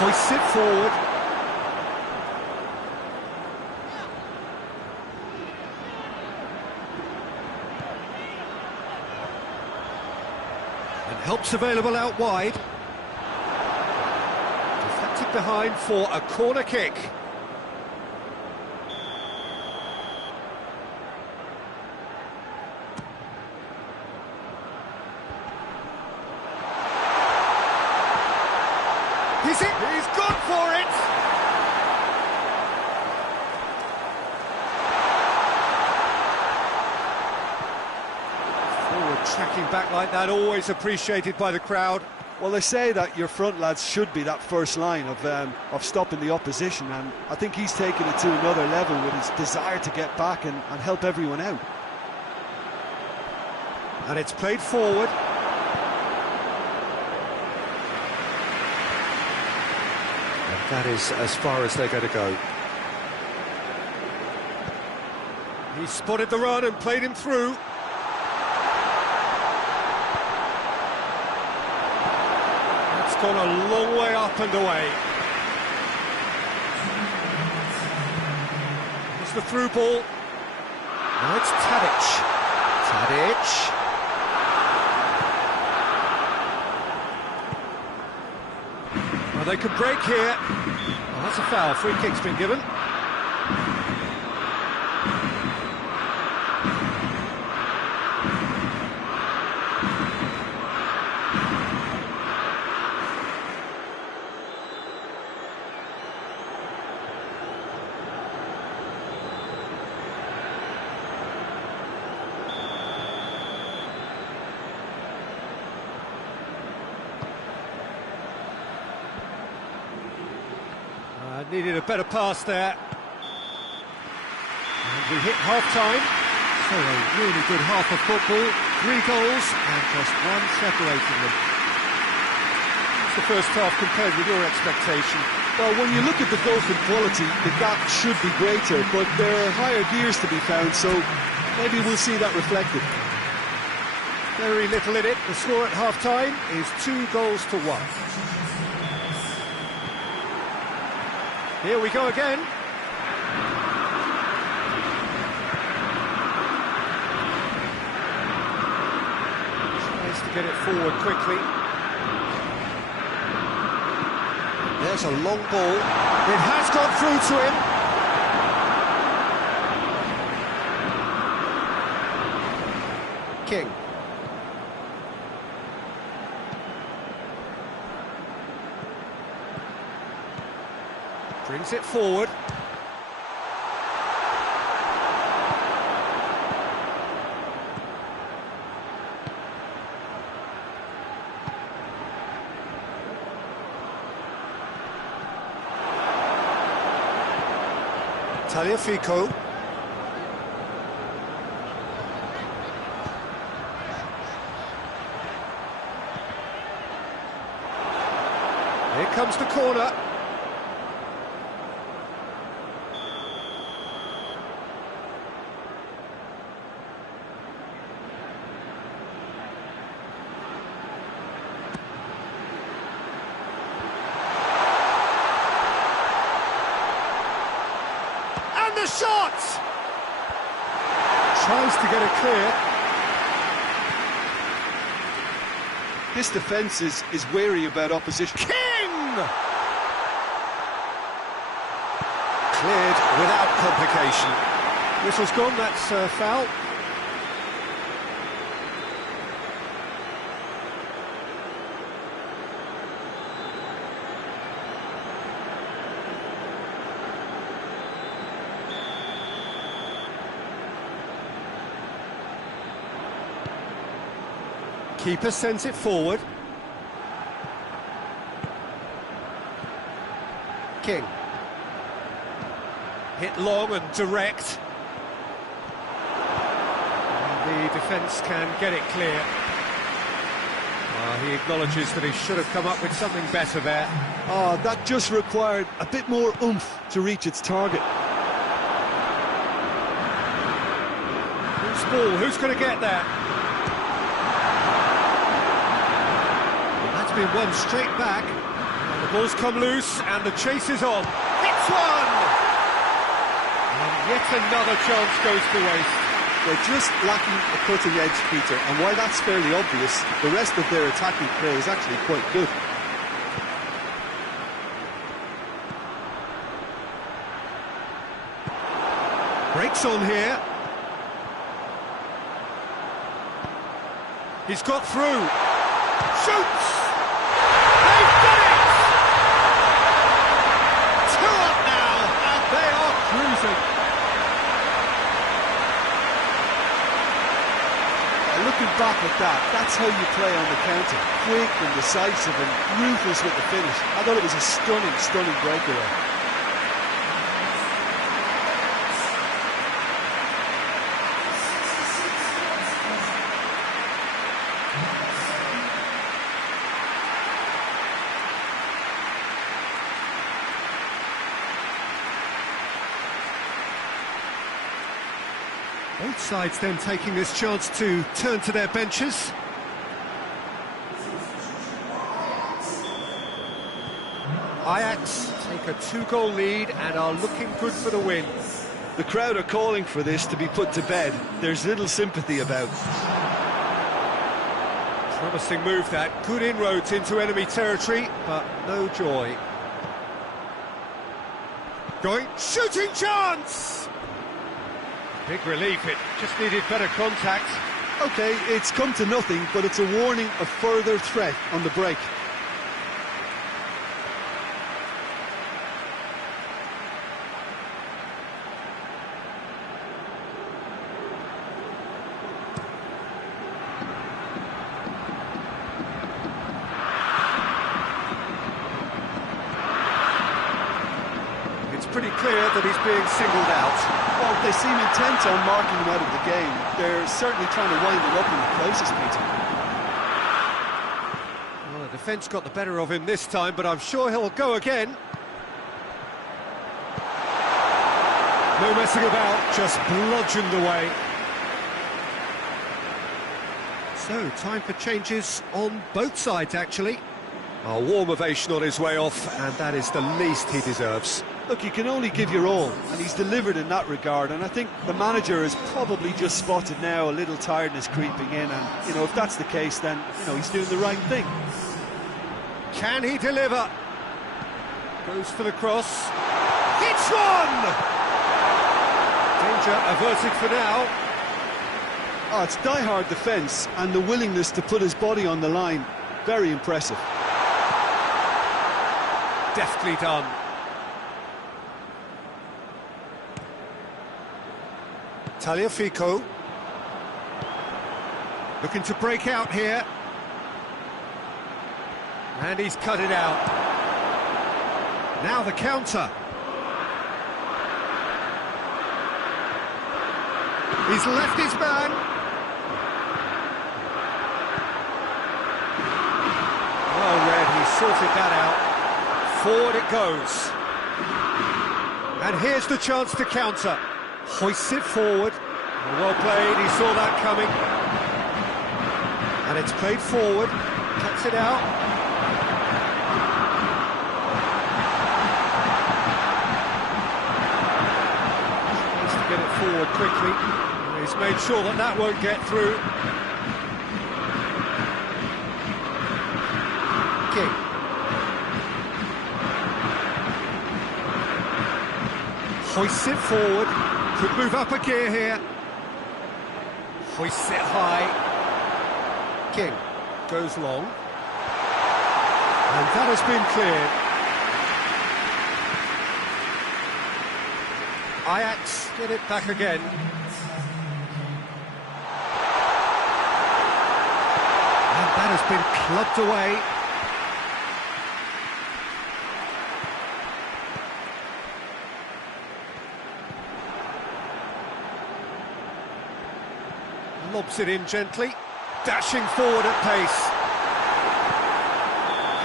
Hoists it forward. And help's available out wide. Deflected behind for a corner kick. He's gone for it! Forward tracking back like that, always appreciated by the crowd. Well, they say that your front lads should be that first line of stopping the opposition, and I think he's taken it to another level with his desire to get back and help everyone out. And it's played forward. That is as far as they're going to go. He spotted the run and played him through. That's gone a long way up and away. It's the through ball. Now it's Tadic. Tadic. Well, they could break here. Oh, that's a foul. Free kick's been given. Needed a better pass there. And we hit half-time. So a really good half of football. 3 goals and just one separating them. What's the first half compared with your expectation? Well, when you look at the golf in quality, the gap should be greater, but there are higher gears to be found, so maybe we'll see that reflected. Very little in it. The score at half-time is 2 goals to 1. Here we go again. Tries to get it forward quickly. There's a long ball. It has gone through to him. King. Brings it forward. Tagliafico. Here comes the corner. The shot! Tries to get it clear. This defence is wary about opposition. King! Cleared without complication. Whistle's gone, that's foul. Keeper sends it forward. King. Hit long and direct. And the defence can get it clear. He acknowledges that he should have come up with something better there. Oh, that just required a bit more oomph to reach its target. Who's ball? Who's going to get there? Been won straight back, and the ball's come loose, and the chase is on. Hits one! And yet another chance goes to waste. They're just lacking a cutting edge, Peter, and while that's fairly obvious, the rest of their attacking play is actually quite good. Breaks on here. He's got through. Shoots! They've done it! 2 up now, and they are cruising. Looking back at that, that's how you play on the counter. Quick and decisive and ruthless with the finish. I thought it was a stunning, stunning breakaway. Both sides then taking this chance to turn to their benches. Ajax take a 2-goal lead and are looking good for the win. The crowd are calling for this to be put to bed. There's little sympathy about. Promising move that, good inroads into enemy territory, but no joy. Going, shooting chance! Big relief, it just needed better contact. OK, it's come to nothing, but it's a warning of further threat on the break. It's pretty clear that he's being singled out. Well, they seem intent on marking him out of the game. They're certainly trying to wind him up in the process, Peter. Well, the defence got the better of him this time, but I'm sure he'll go again. No messing about, just bludgeoned away. So, time for changes on both sides, actually. A warm ovation on his way off, and that is the least he deserves. Look, you can only give your all, and he's delivered in that regard, and I think the manager has probably just spotted now a little tiredness creeping in, and, you know, if that's the case, then, you know, he's doing the right thing. Can he deliver? Goes for the cross. Hits one! Danger averted for now. Oh, it's die-hard defence, and the willingness to put his body on the line. Very impressive. Deftly done. Tagliafico. Looking to break out here. And he's cut it out. Now the counter. He's left his man. Well read, he sorted that out. Forward it goes. And here's the chance to counter. Hoists it forward. Well played, he saw that coming. And it's played forward. Cuts it out. Tries to get it forward quickly. He's made sure that that won't get through. King. Hoists it forward. Could move up a gear here. Hoists it high. King goes long. And that has been cleared. Ajax get it back again. And that has been clubbed away. Lobs it in gently, dashing forward at pace.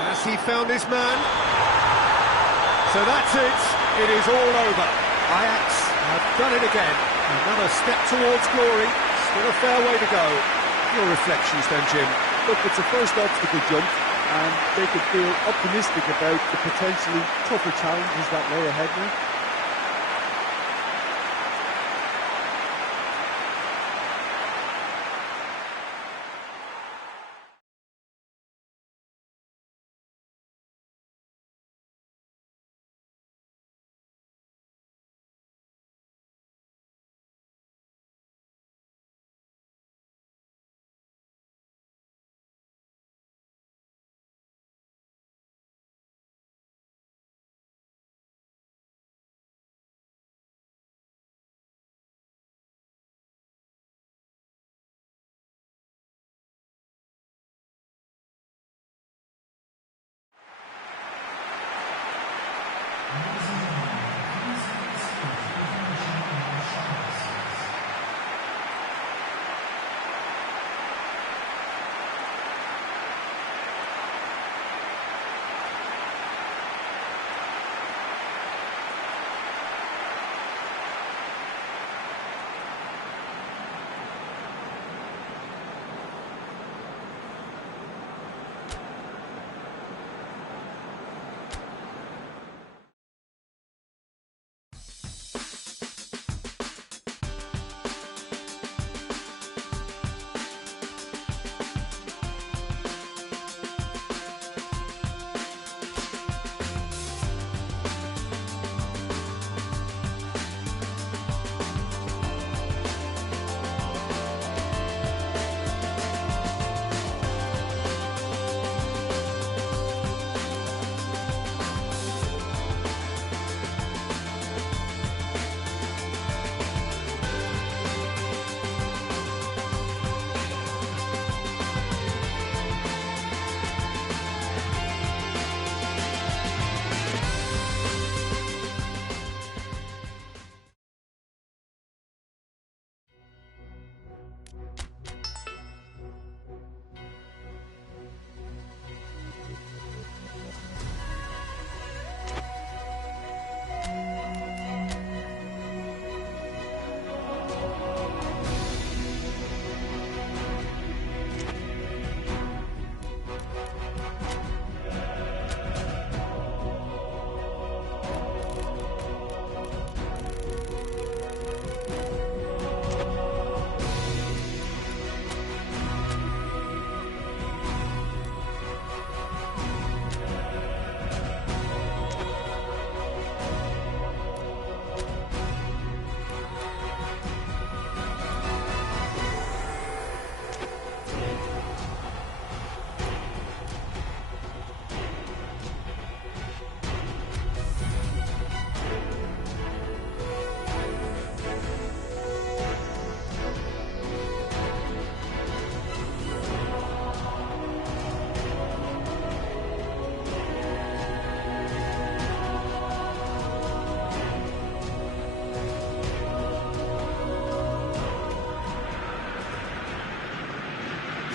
Has he found his man? So that's it, it is all over. Ajax have done it again. Another step towards glory, still a fair way to go. Your reflections then, Jim? Look, it's a first obstacle jump, and they could feel optimistic about the potentially tougher challenges that lay ahead now.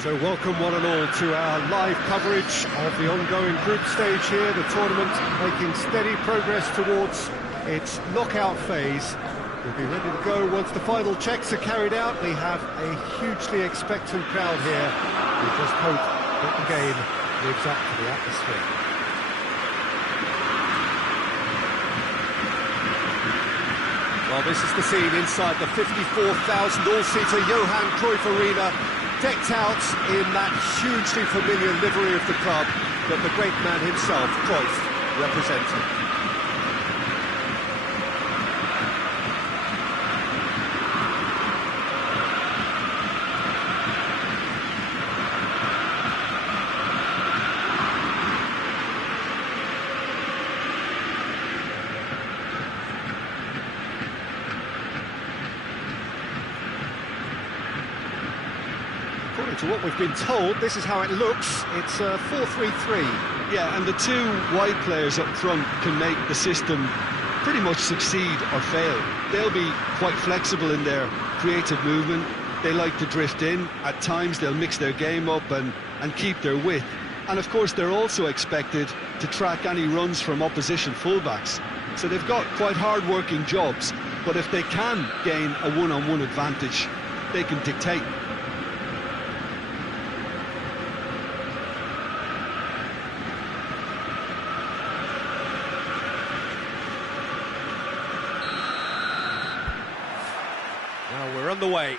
So welcome one and all to our live coverage of the ongoing group stage here, the tournament making steady progress towards its knockout phase. We'll be ready to go once the final checks are carried out. We have a hugely expectant crowd here. We just hope that the game lives up to the atmosphere. Well, this is the scene inside the 54,000 all-seater Johan Cruyff Arena, decked out in that hugely familiar livery of the club that the great man himself, Cruyff, represented. According to what we've been told, this is how it looks. It's 4-3-3. Yeah, and the two wide players up front can make the system pretty much succeed or fail. They'll be quite flexible in their creative movement. They like to drift in. At times they'll mix their game up and keep their width. And of course they're also expected to track any runs from opposition fullbacks. So they've got quite hard-working jobs, but if they can gain a one-on-one advantage, they can dictate. Now we're on the way.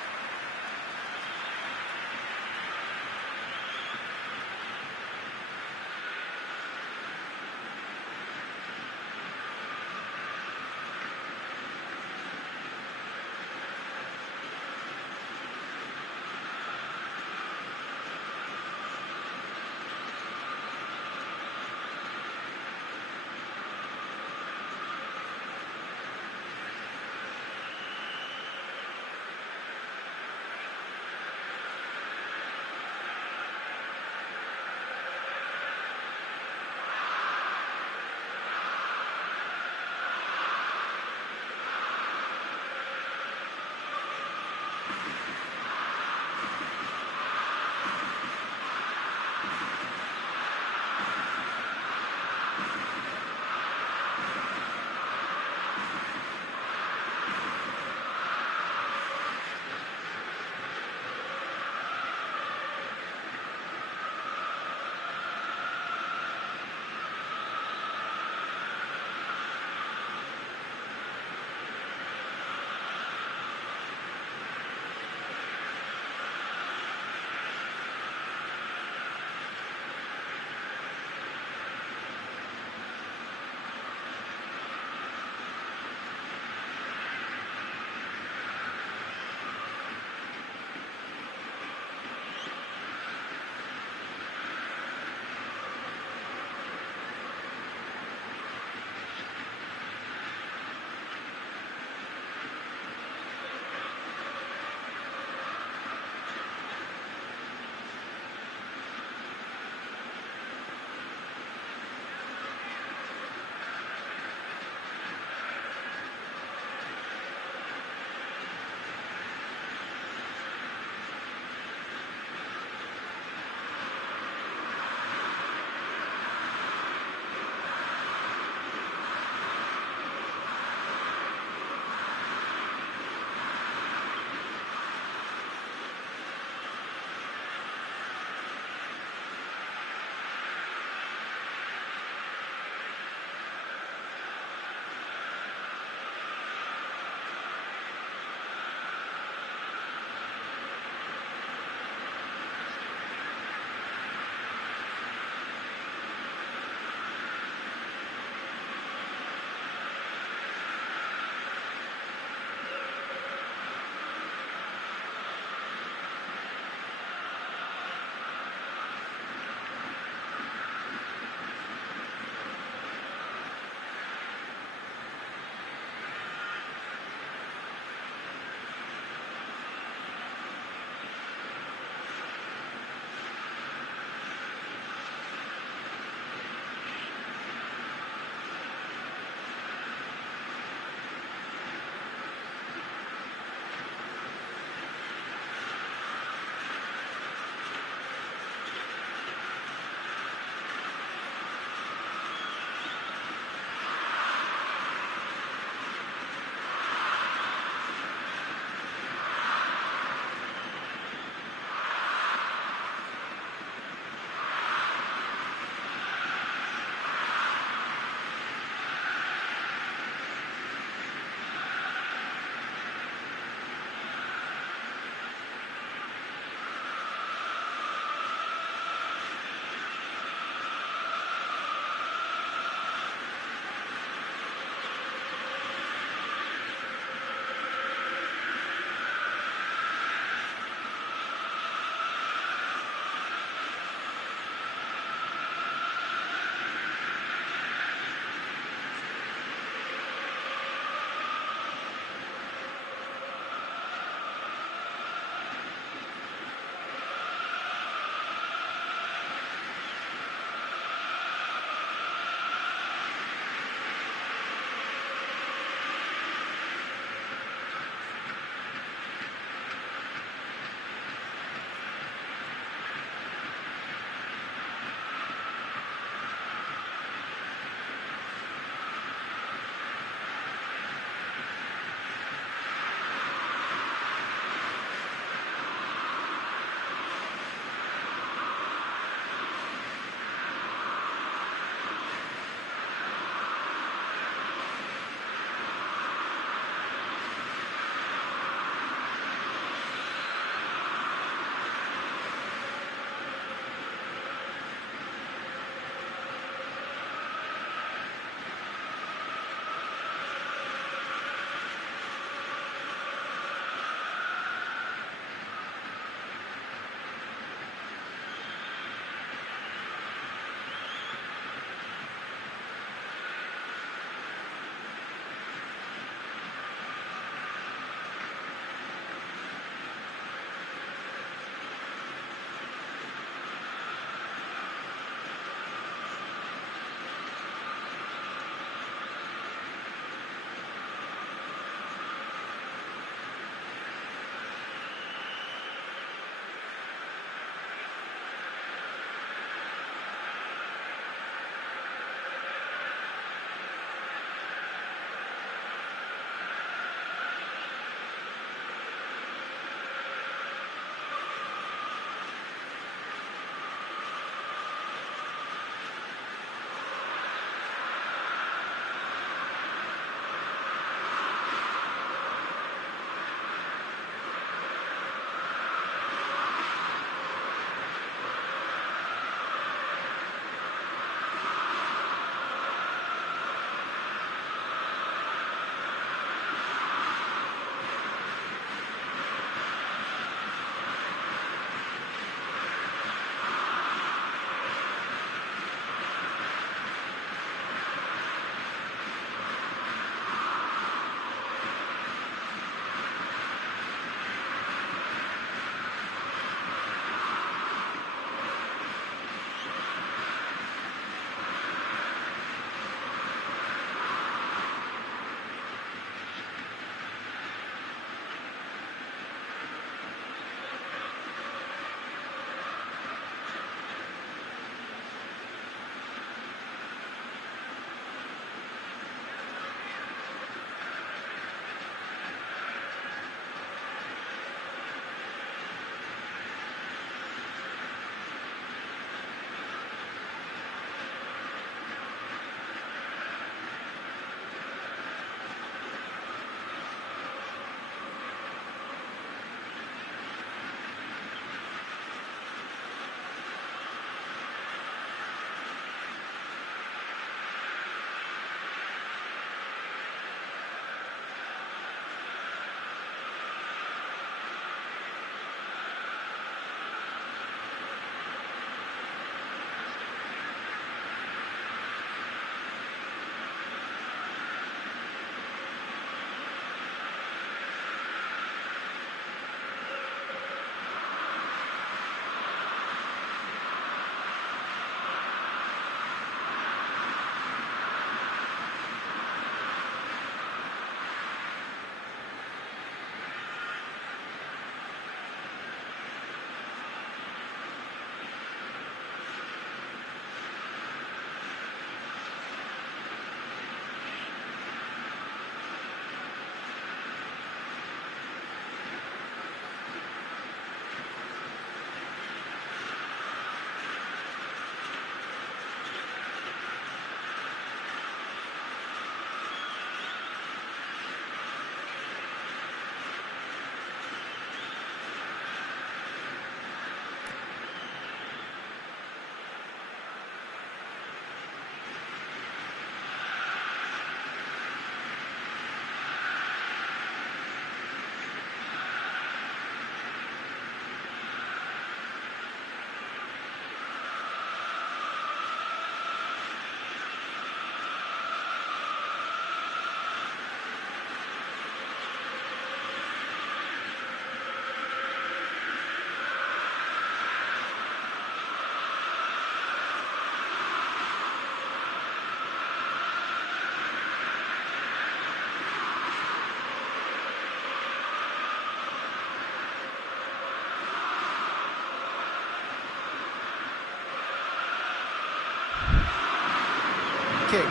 King.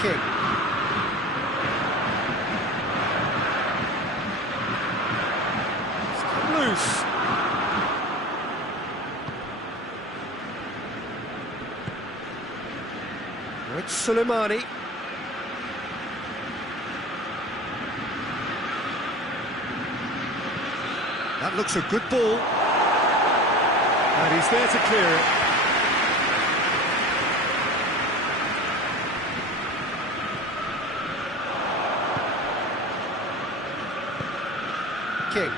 King. It's cut loose. It's Soleimani. That looks a good ball. And he's there to clear it. King.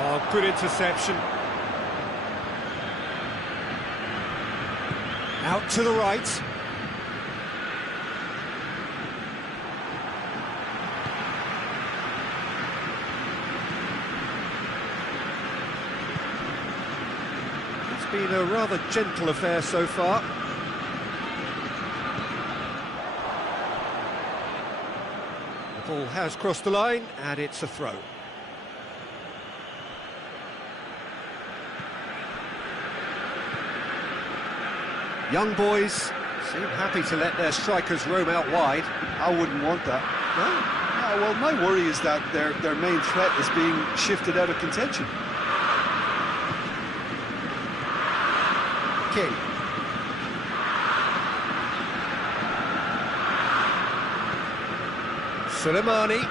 Oh, good interception. Out to the right. It's been a rather gentle affair so far. The ball has crossed the line, and it's a throw. Young boys seem happy to let their strikers roam out wide. I wouldn't want that. No? Well, my worry is that their main threat is being shifted out of contention. King. Soleimani.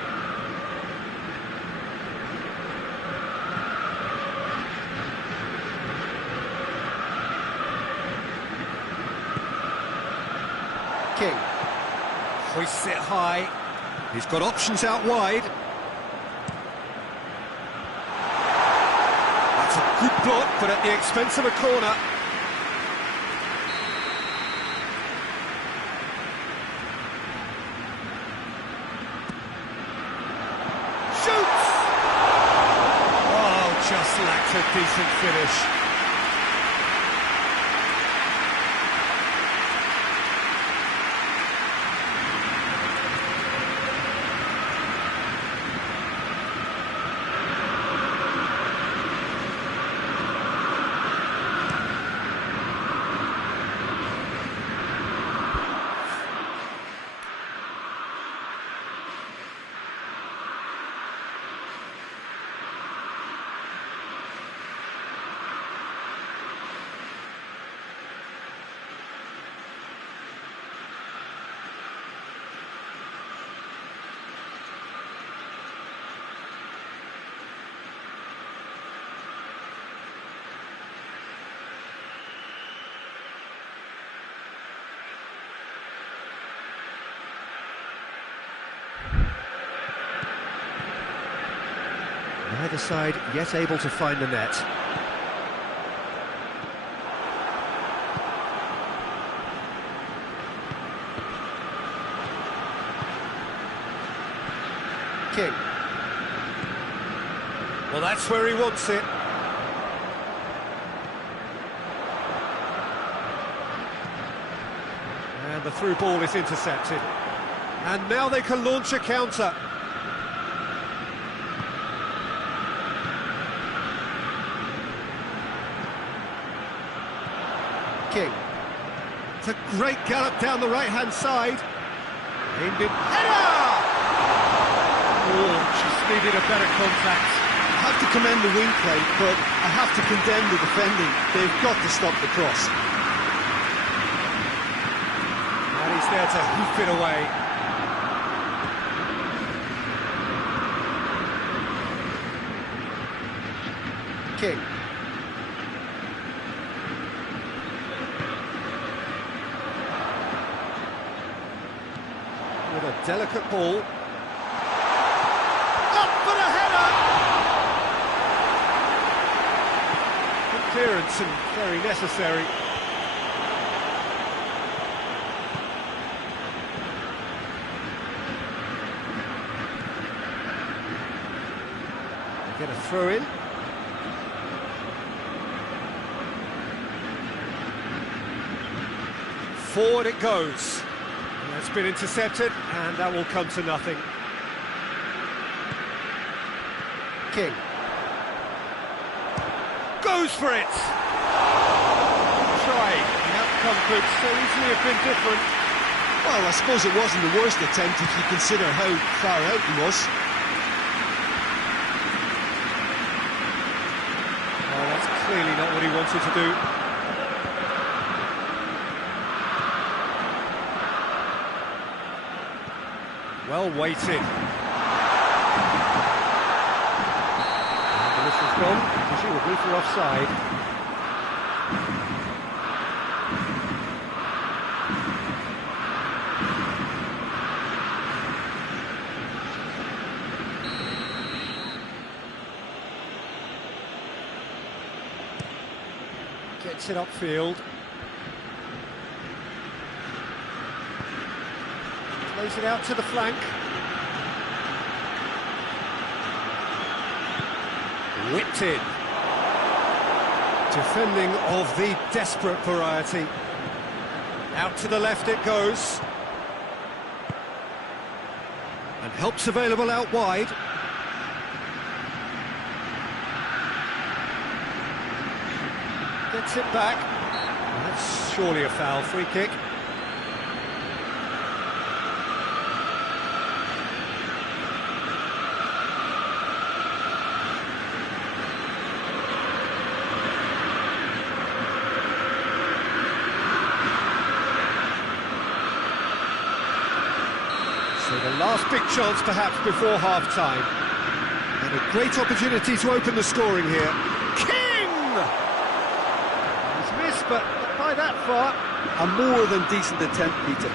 King hoists it high. He's got options out wide. That's a good block, but at the expense of a corner. Shoots! Oh, just lacked a decent finish. Neither side yet able to find the net. King. Well, that's where he wants it. And the through ball is intercepted. And now they can launch a counter. King. It's a great gallop down the right-hand side. Aimed in. Header! Oh, just needed a better contact. I have to commend the wing play, but I have to condemn the defending. They've got to stop the cross. And he's there to hoof it away. King. With a delicate ball. Up for the header! Good clearance and very necessary. They get a throw in. Forward it goes. That's been intercepted, and that will come to nothing. King. Goes for it! Try. The outcome could so easily have been different. Well, I suppose it wasn't the worst attempt if you consider how far out he was. Oh, that's clearly not what he wanted to do. Well weighted. And the whistle's gone, presumably for offside. Gets it upfield. Plays it out to the flank. Whipped in. Defending of the desperate variety. Out to the left it goes. And help's available out wide. Gets it back. That's surely a foul. Free kick. So the last big chance perhaps before half-time. And a great opportunity to open the scoring here. King! He's missed, but not by that far. A more than decent attempt, Peter.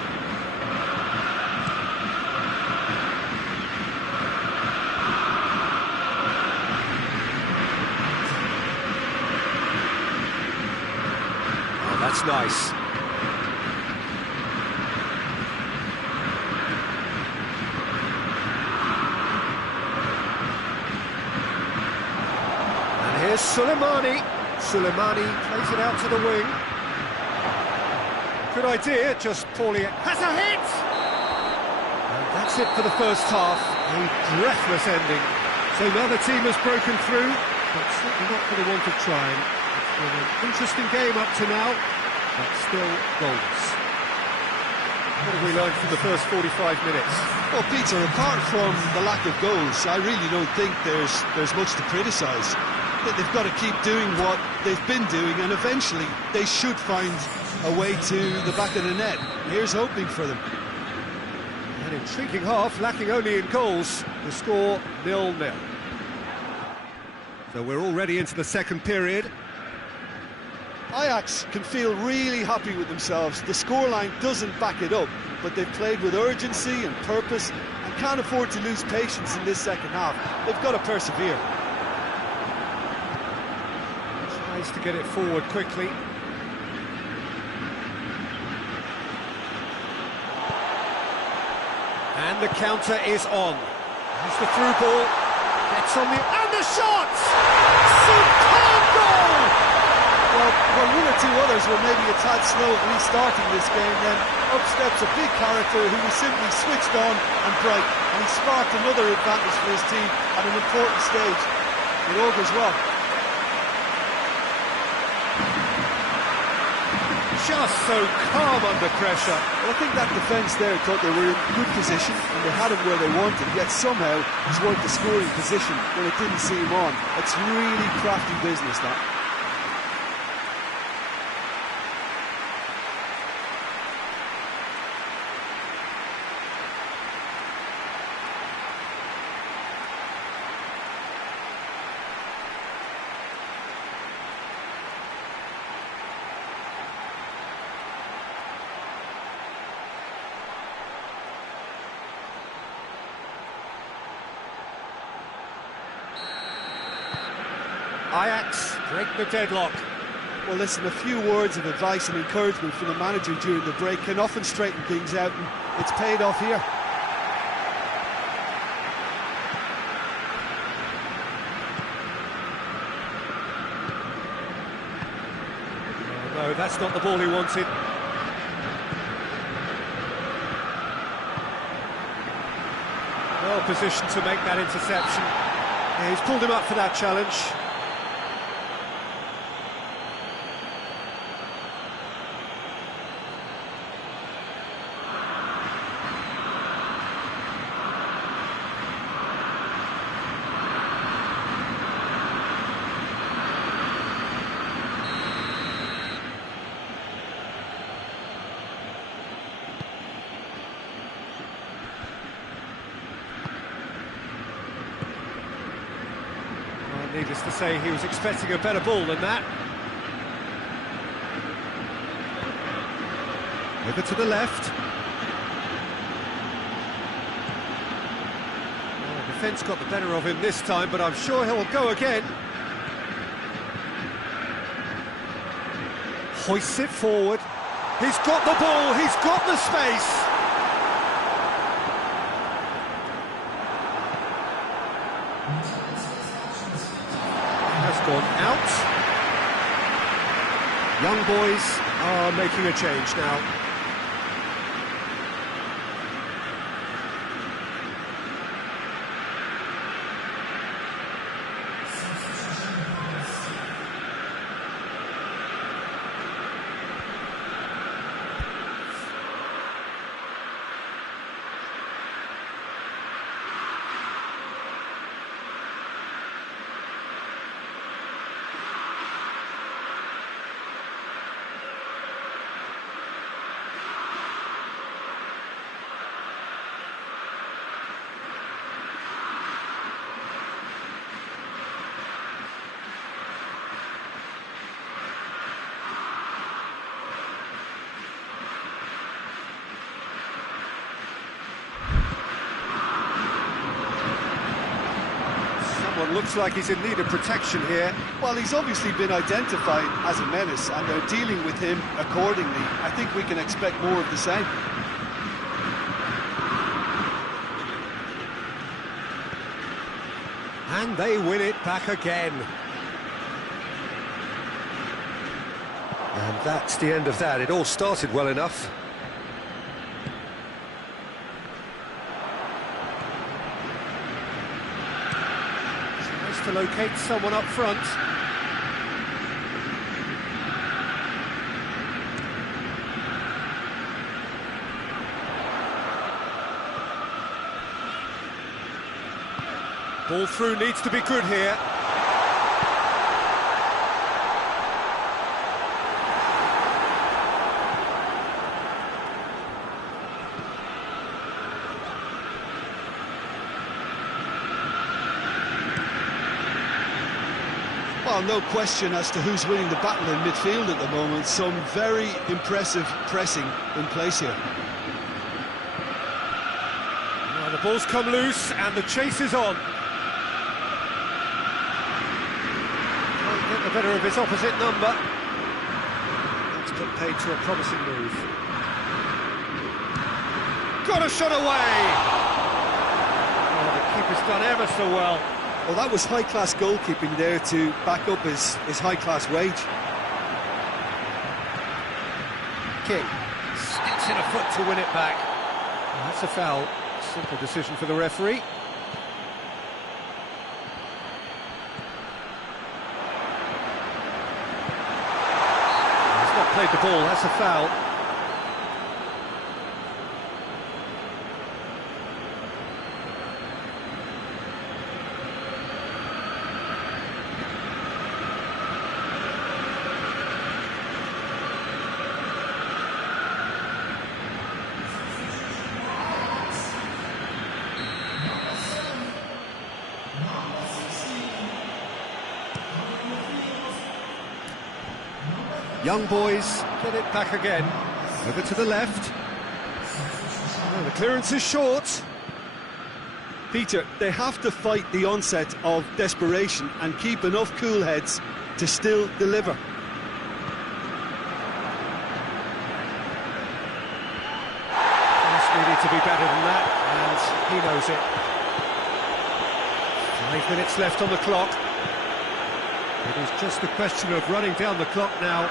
Oh, that's nice. Here's Suleimani. Suleimani plays it out to the wing. Good idea, just poorly. Has a hit! And that's it for the first half. A breathless ending. So now the team has broken through, but certainly not for the want of trying. It's been an interesting game up to now, but still goals. What have we learned from the first 45 minutes? Well, Peter, apart from the lack of goals, I really don't think there's much to criticise. They've got to keep doing what they've been doing, and eventually they should find a way to the back of the net. Here's hoping for them. An intriguing half, lacking only in goals. The score 0-0. So we're already into the second period. Ajax can feel really happy with themselves. The scoreline doesn't back it up, but they've played with urgency and purpose and can't afford to lose patience in this second half. They've got to persevere. Tries to get it forward quickly. And the counter is on. Here's the through ball. Gets on the... And the shot! Superb goal! Well, one or two others were maybe a tad slow at restarting this game, then up steps a big character who was simply switched on and bright, and he sparked another advantage for his team at an important stage. It augurs well. Just so calm under pressure. Well, I think that defence there thought they were in good position and they had him where they wanted, yet somehow he's worked the scoring position when it didn't see him on. It's really crafty business, that. Ajax break the deadlock. Well, listen, a few words of advice and encouragement from the manager during the break can often straighten things out, and it's paid off here. Oh, no, that's not the ball he wanted. Well positioned to make that interception. Yeah, he's pulled him up for that challenge. Needless to say, he was expecting a better ball than that. Over to the left. Oh, the defence got the better of him this time, but I'm sure he'll go again. Hoists it forward. He's got the ball, he's got the space. Gone out. Young boys are making a change now. Looks like he's in need of protection here. Well, he's obviously been identified as a menace, and they're dealing with him accordingly. I think we can expect more of the same. And they win it back again. And that's the end of that. It all started well enough. To locate someone up front. Ball through needs to be good here. Well, no question as to who's winning the battle in midfield at the moment. Some very impressive pressing in place here. Well, the ball's come loose and the chase is on. Can't get the better of his opposite number. That's put paid to a promising move. Got a shot away! Oh, the keeper's done ever so well. Well, that was high-class goalkeeping there to back up his high-class wage. King sticks in a foot to win it back. Well, that's a foul. Simple decision for the referee. He's not played the ball, that's a foul. Young boys get it back again. Over to the left. Oh, the clearance is short. Peter, they have to fight the onset of desperation and keep enough cool heads to still deliver. Just needed to be better than that, and he knows it. 5 minutes left on the clock. It is just a question of running down the clock now.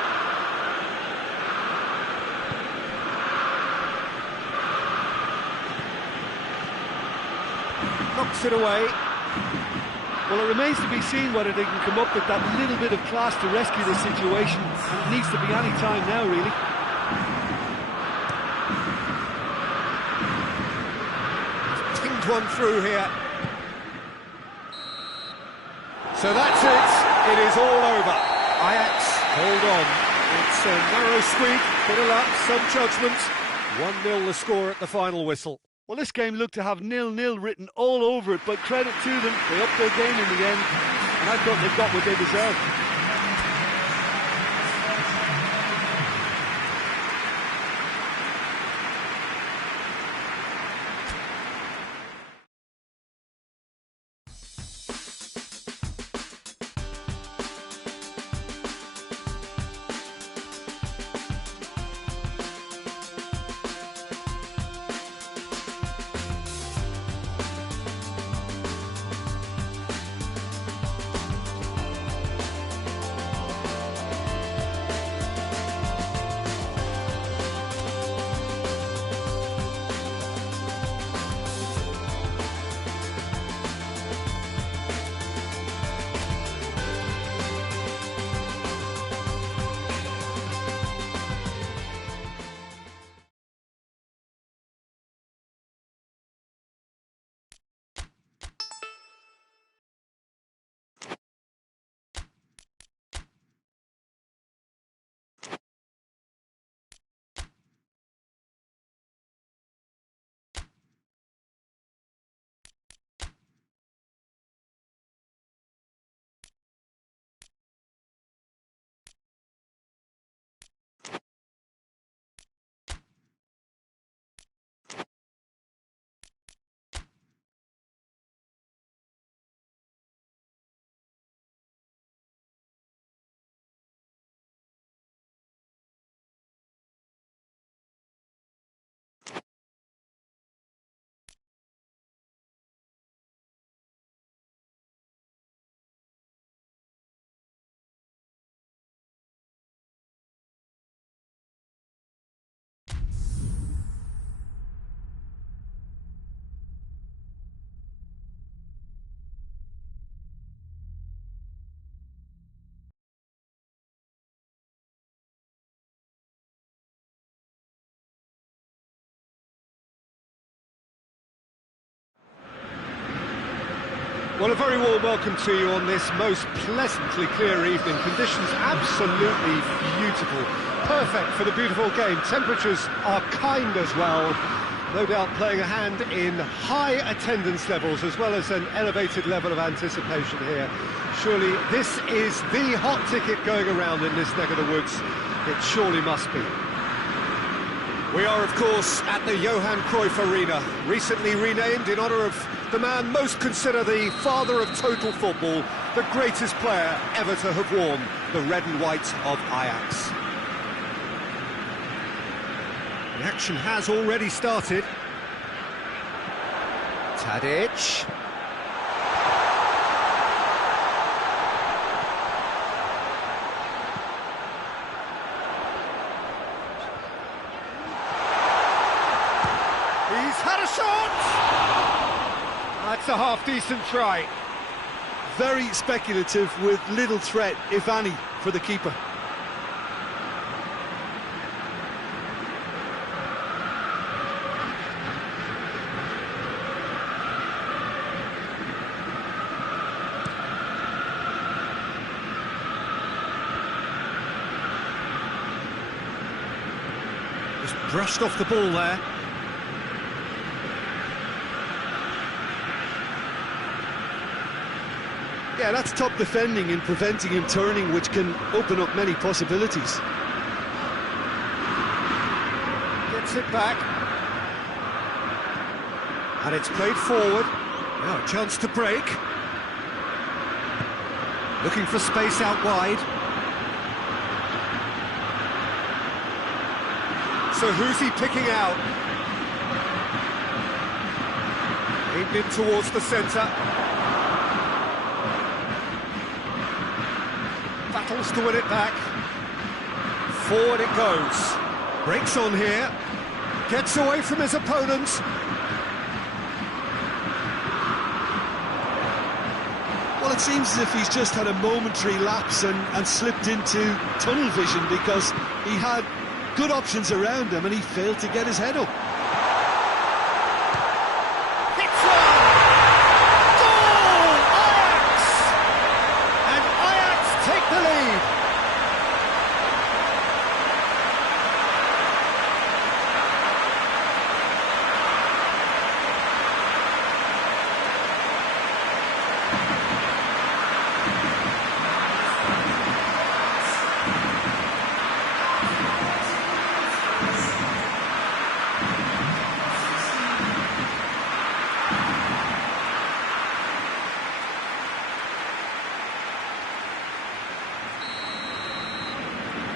knocks it away. Well, it remains to be seen whether they can come up with that little bit of class to rescue the situation, and it needs to be any time now, really. Pinged one through here. So that's it. It is all over. Ajax hold on. It's a narrow squeak, bit of luck, some judgment. 1-0 the score at the final whistle. Well, this game looked to have 0-0 written all over it, but credit to them, they upped their game in the end, and I thought they got what they deserved. Well, a very warm welcome to you on this most pleasantly clear evening. Conditions absolutely beautiful. Perfect for the beautiful game. Temperatures are kind as well. No doubt playing a hand in high attendance levels as well as an elevated level of anticipation here. Surely this is the hot ticket going around in this neck of the woods. It surely must be. We are, of course, at the Johan Cruyff Arena, recently renamed in honour of the man most considered the father of total football, the greatest player ever to have worn the red and white of Ajax. The action has already started. Tadic. He's had a shot! That's a half-decent try. Very speculative with little threat, if any, for the keeper. Just brushed off the ball there. Yeah, that's top defending and preventing him turning, which can open up many possibilities. Gets it back. And it's played forward. Now a chance to break. Looking for space out wide. So who's he picking out? Aimed in towards the centre. Battles to win it back. Forward it goes. Breaks on here. Gets away from his opponent. Well, it seems as if he's just had a momentary lapse and slipped into tunnel vision, because he had good options around him and he failed to get his head up. Hits one! Goal! Ajax! And Ajax take the lead.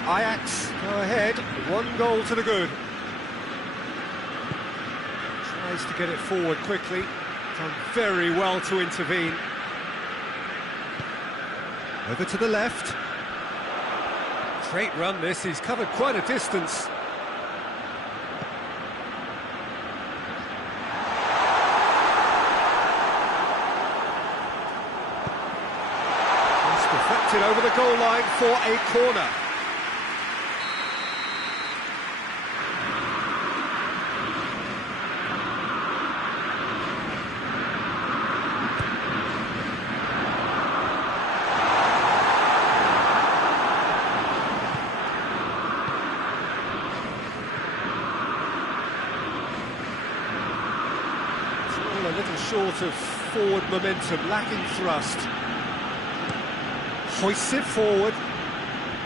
Ajax go ahead, 1 goal to the good. Tries to get it forward quickly, done very well to intervene. Over to the left. Great run this, he's covered quite a distance. Just deflected over the goal line for a corner. A little short of forward momentum, lacking thrust. Hoists it forward,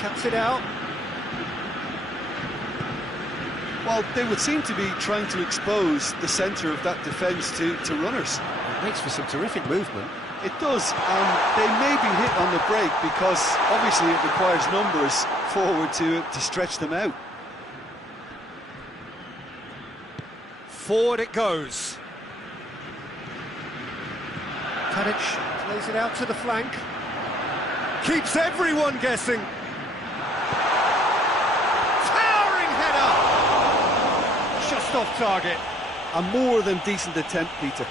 cuts it out. Well, they would seem to be trying to expose the centre of that defence to runners. It makes for some terrific movement. It does, and they may be hit on the break because obviously it requires numbers forward to stretch them out. Forward it goes. Tadic plays it out to the flank. Keeps everyone guessing. Towering header! Just off target. A more than decent attempt, Peter.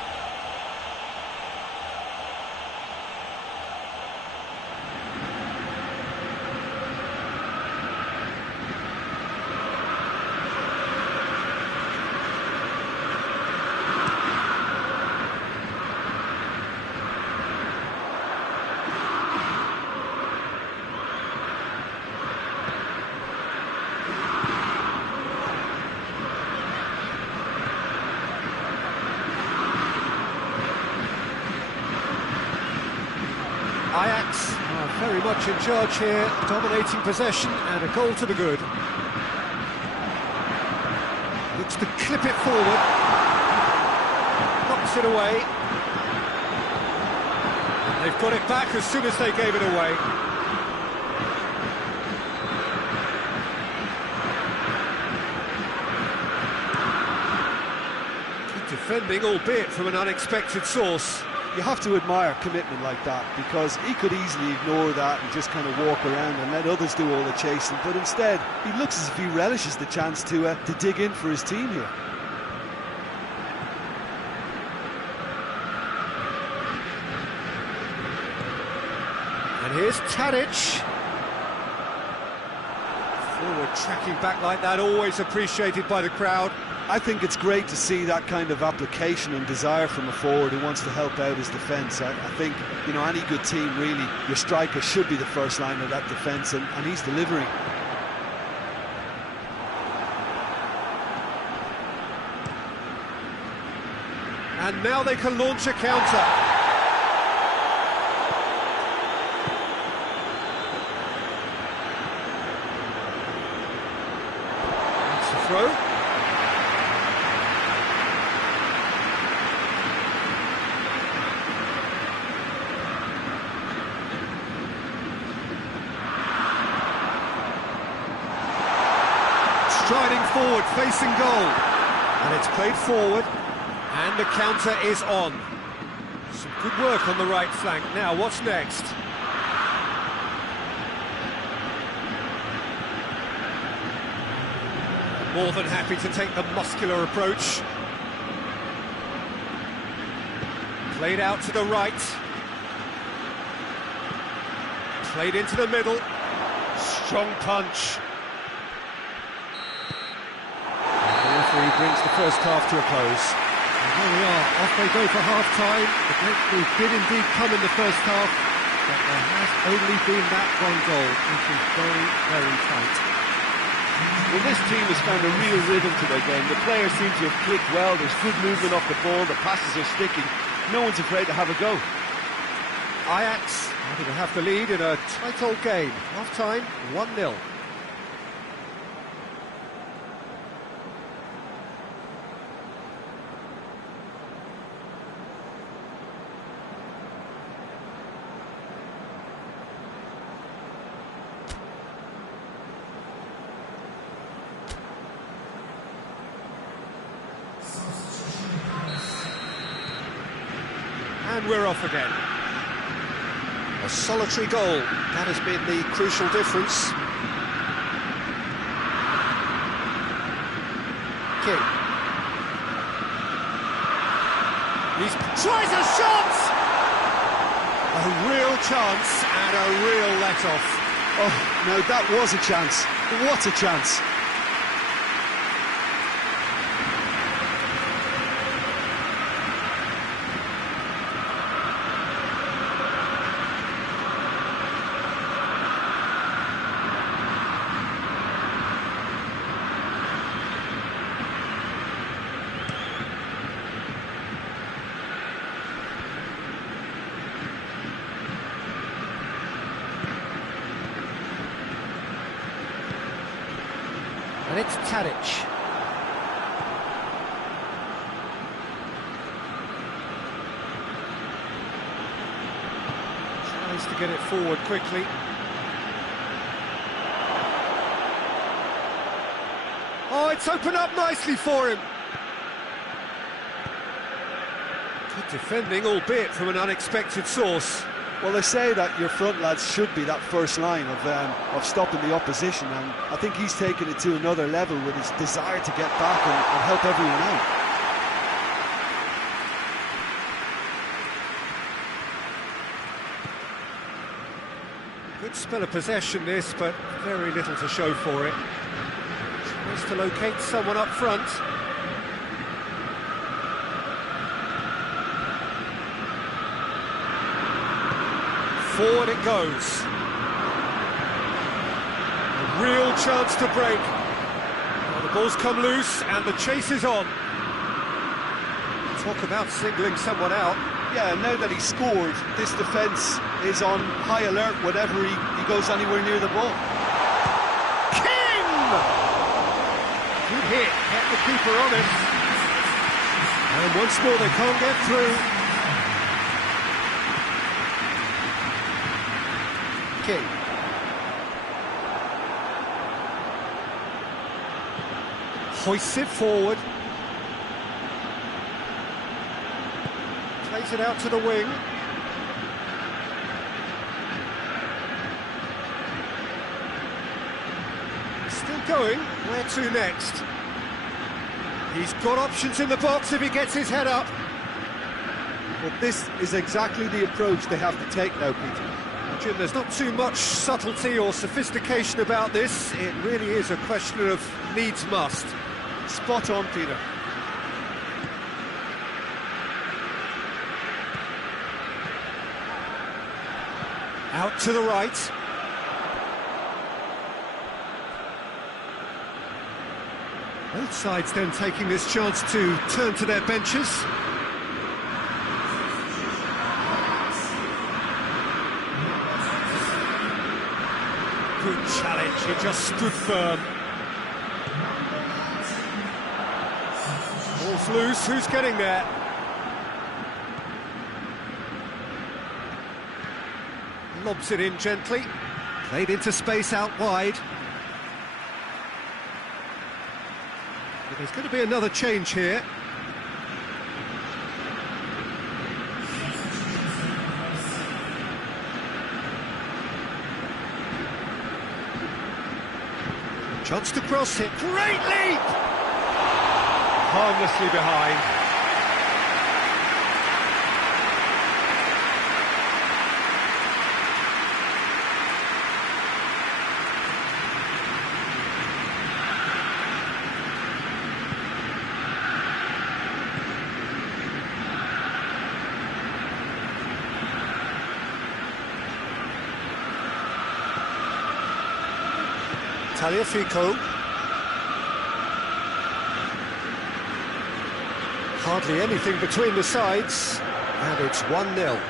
Ajax are very much in charge here, dominating possession and a goal to the good. Looks to clip it forward. Knocks it away. They've got it back as soon as they gave it away. Good defending, albeit from an unexpected source. You have to admire commitment like that, because he could easily ignore that and just kind of walk around and let others do all the chasing, but instead he looks as if he relishes the chance to dig in for his team here. And here's Tadic. Forward tracking back like that, always appreciated by the crowd. I think it's great to see that kind of application and desire from a forward who wants to help out his defence. I think, you know, any good team, really, your striker should be the first line of that defence, and he's delivering. And now they can launch a counter. That's a throw. Striding forward, facing goal. And it's played forward, and the counter is on. Some good work on the right flank. Now, what's next? More than happy to take the muscular approach. Played out to the right. Played into the middle. Strong punch. And the referee brings the first half to a close. And here we are, off they go for half-time. The breakthrough did indeed come in the first half, but there has only been that one goal, which is very, very tight. Well, this team has found a real rhythm to their game. The players seem to have clicked well. There's good movement off the ball. The passes are sticking. No one's afraid to have a go. Ajax happy to have the lead in a tight old game. Half-time, 1-0. And we're off again. A solitary goal, that has been the crucial difference. King. He tries a shot! A real chance and a real let-off. Oh, no, that was a chance. What a chance. And it's Tadic. Tries to get it forward quickly. Oh, it's opened up nicely for him. Good defending, albeit from an unexpected source. Well, they say that your front lads should be that first line of stopping the opposition, and I think he's taken it to another level with his desire to get back and help everyone out. Good spell of possession this, but very little to show for it. Tries to locate someone up front. Forward it goes. A real chance to break. Well, the ball's come loose and the chase is on. Talk about singling someone out. Yeah, now that he scored, this defence is on high alert whenever he goes anywhere near the ball. King! Good hit, kept the keeper honest. And once more they can't get through. King. Hoists it forward. Plays it out to the wing. Still going. Where to next? He's got options in the box if he gets his head up. Well, this is exactly the approach they have to take now, Peter. Jim, there's not too much subtlety or sophistication about this. It really is a question of needs must. Spot on, Peter. Out to the right. Both sides then taking this chance to turn to their benches. Good challenge, he just stood firm. Ball's loose, who's getting there? Lobs it in gently, played into space out wide. But there's going to be another change here. Chance to cross it, great leap! Harmlessly behind. Tagliafico. Hardly anything between the sides, and it's 1-0.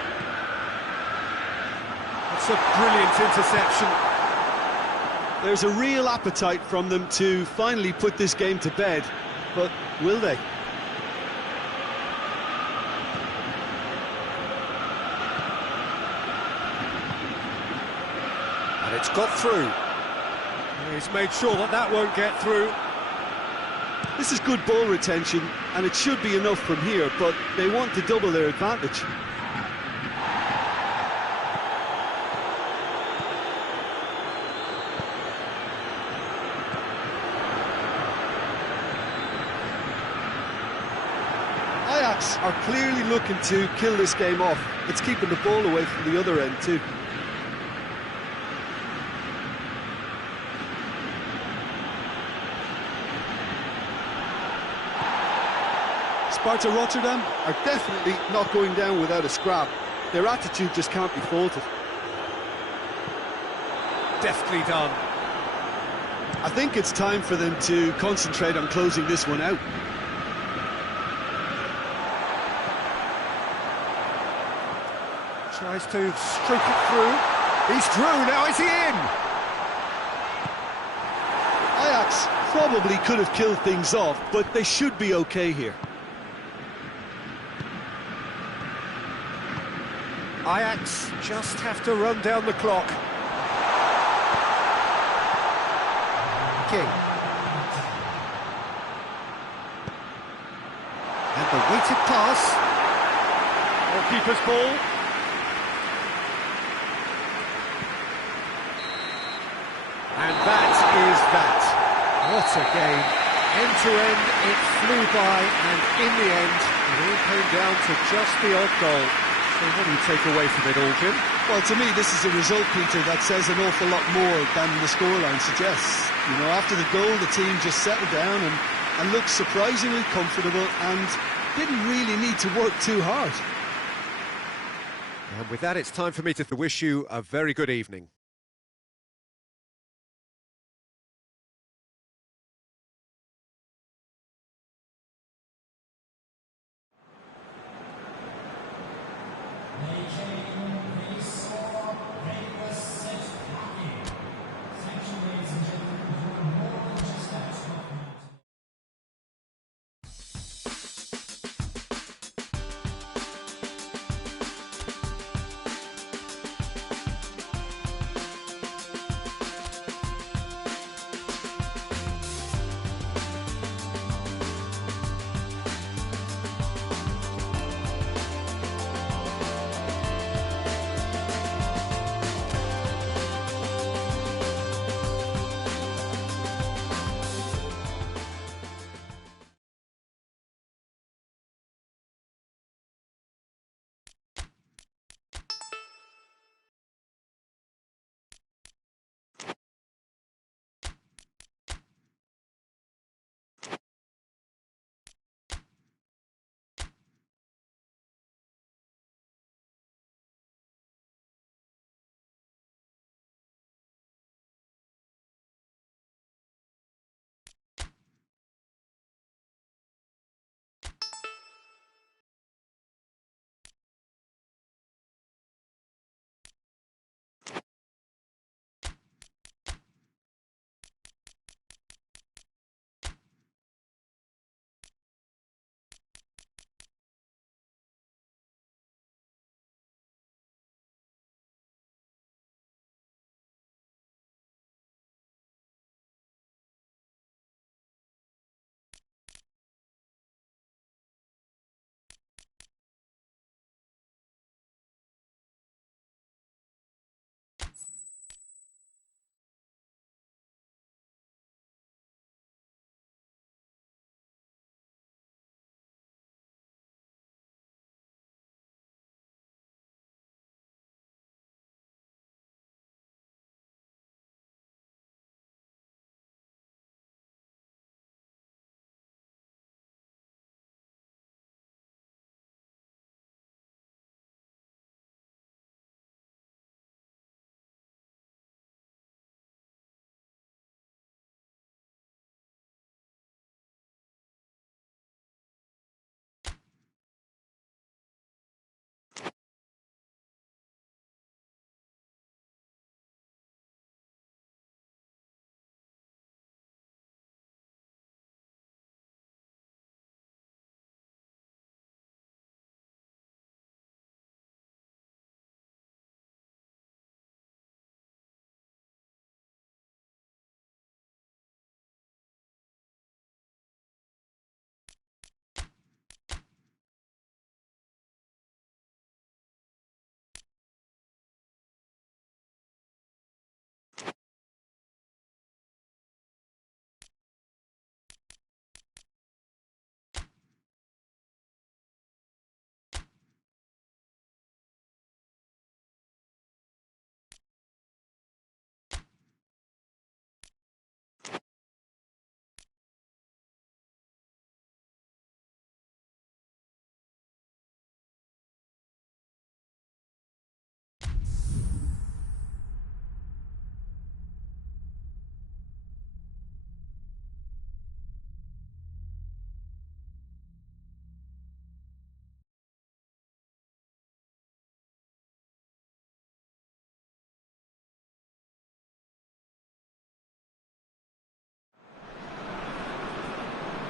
It's a brilliant interception. There's a real appetite from them to finally put this game to bed, but will they? And it's got through. He's made sure that that won't get through. This is good ball retention, and it should be enough from here, but they want to double their advantage. Ajax are clearly looking to kill this game off. It's keeping the ball away from the other end too. Sparta Rotterdam are definitely not going down without a scrap. Their attitude just can't be faulted. Deftly done. I think it's time for them to concentrate on closing this one out. Tries to streak it through. He's through, now is he in? Ajax probably could have killed things off, but they should be okay here. Ajax just have to run down the clock. King. And the weighted pass. Goalkeeper's ball. And that is that. What a game. End to end, it flew by, and in the end, it all came down to just the odd goal. So what do you take away from it all, Jim? Well, to me, this is a result, Peter, that says an awful lot more than the scoreline suggests. You know, after the goal, the team just settled down and looked surprisingly comfortable and didn't really need to work too hard. And with that, it's time for me to wish you a very good evening.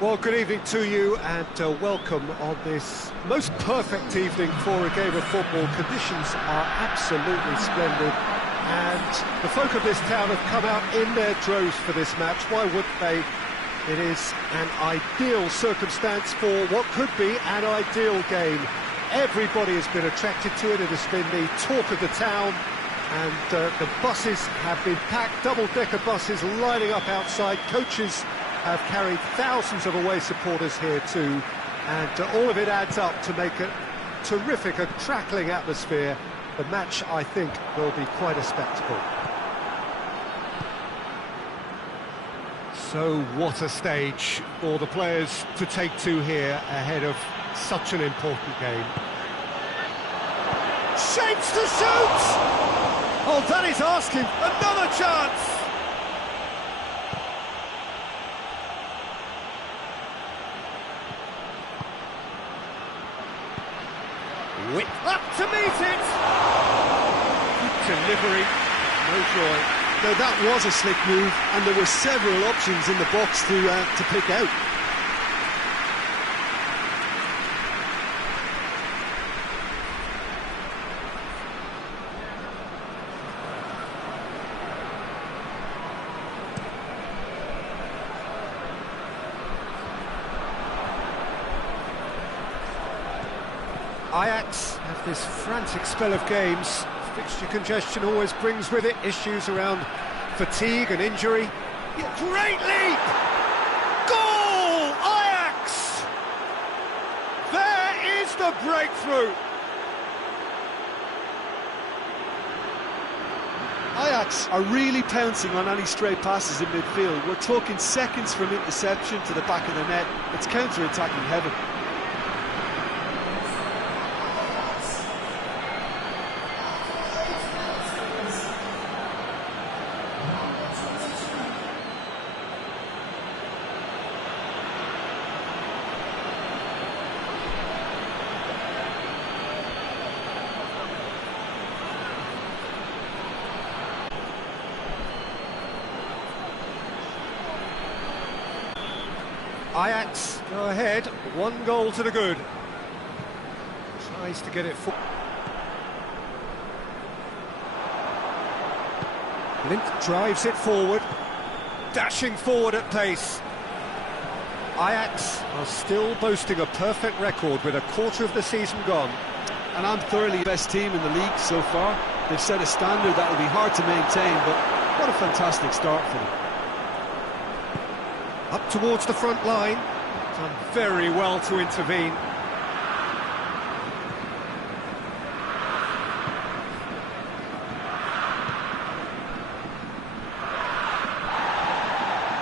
Well, good evening to you and welcome on this most perfect evening for a game of football. Conditions are absolutely splendid and the folk of this town have come out in their droves for this match. Why wouldn't they? It is an ideal circumstance for what could be an ideal game. Everybody has been attracted to it. It has been the talk of the town and the buses have been packed, double-decker buses lining up outside. Coaches have carried thousands of away supporters here too, and all of it adds up to make a terrific, a crackling atmosphere. The match, I think, will be quite a spectacle. So what a stage for the players to take to here ahead of such an important game. Shapes to shoot! Oh, that is asking another chance! Whip up to meet it! Good delivery, no joy. Now that was a slick move, and there were several options in the box to pick out. Ajax have this frantic spell of games. Fixture congestion always brings with it issues around fatigue and injury. Great leap! Goal! Ajax! There is the breakthrough! Ajax are really pouncing on any stray passes in midfield. We're talking seconds from interception to the back of the net. It's counter-attacking heaven. Ajax go ahead, 1 goal to the good. Tries to get it forward. Link drives it forward, dashing forward at pace. Ajax are still boasting a perfect record with a quarter of the season gone. And I'm thoroughly the best team in the league so far. They've set a standard that will be hard to maintain, but what a fantastic start for them. Up towards the front line, done very well to intervene.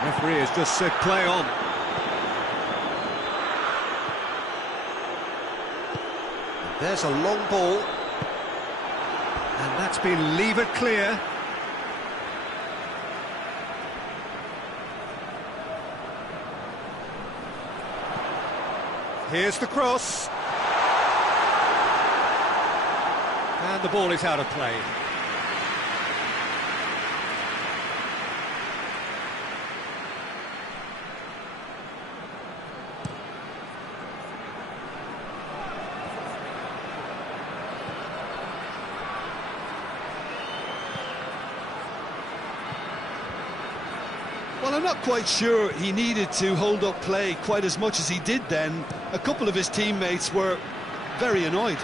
Referee has just said play on. There's a long ball, and that's been levered clear. Here's the cross. And the ball is out of play. Well, I'm not quite sure he needed to hold up play quite as much as he did then. A couple of his teammates were very annoyed.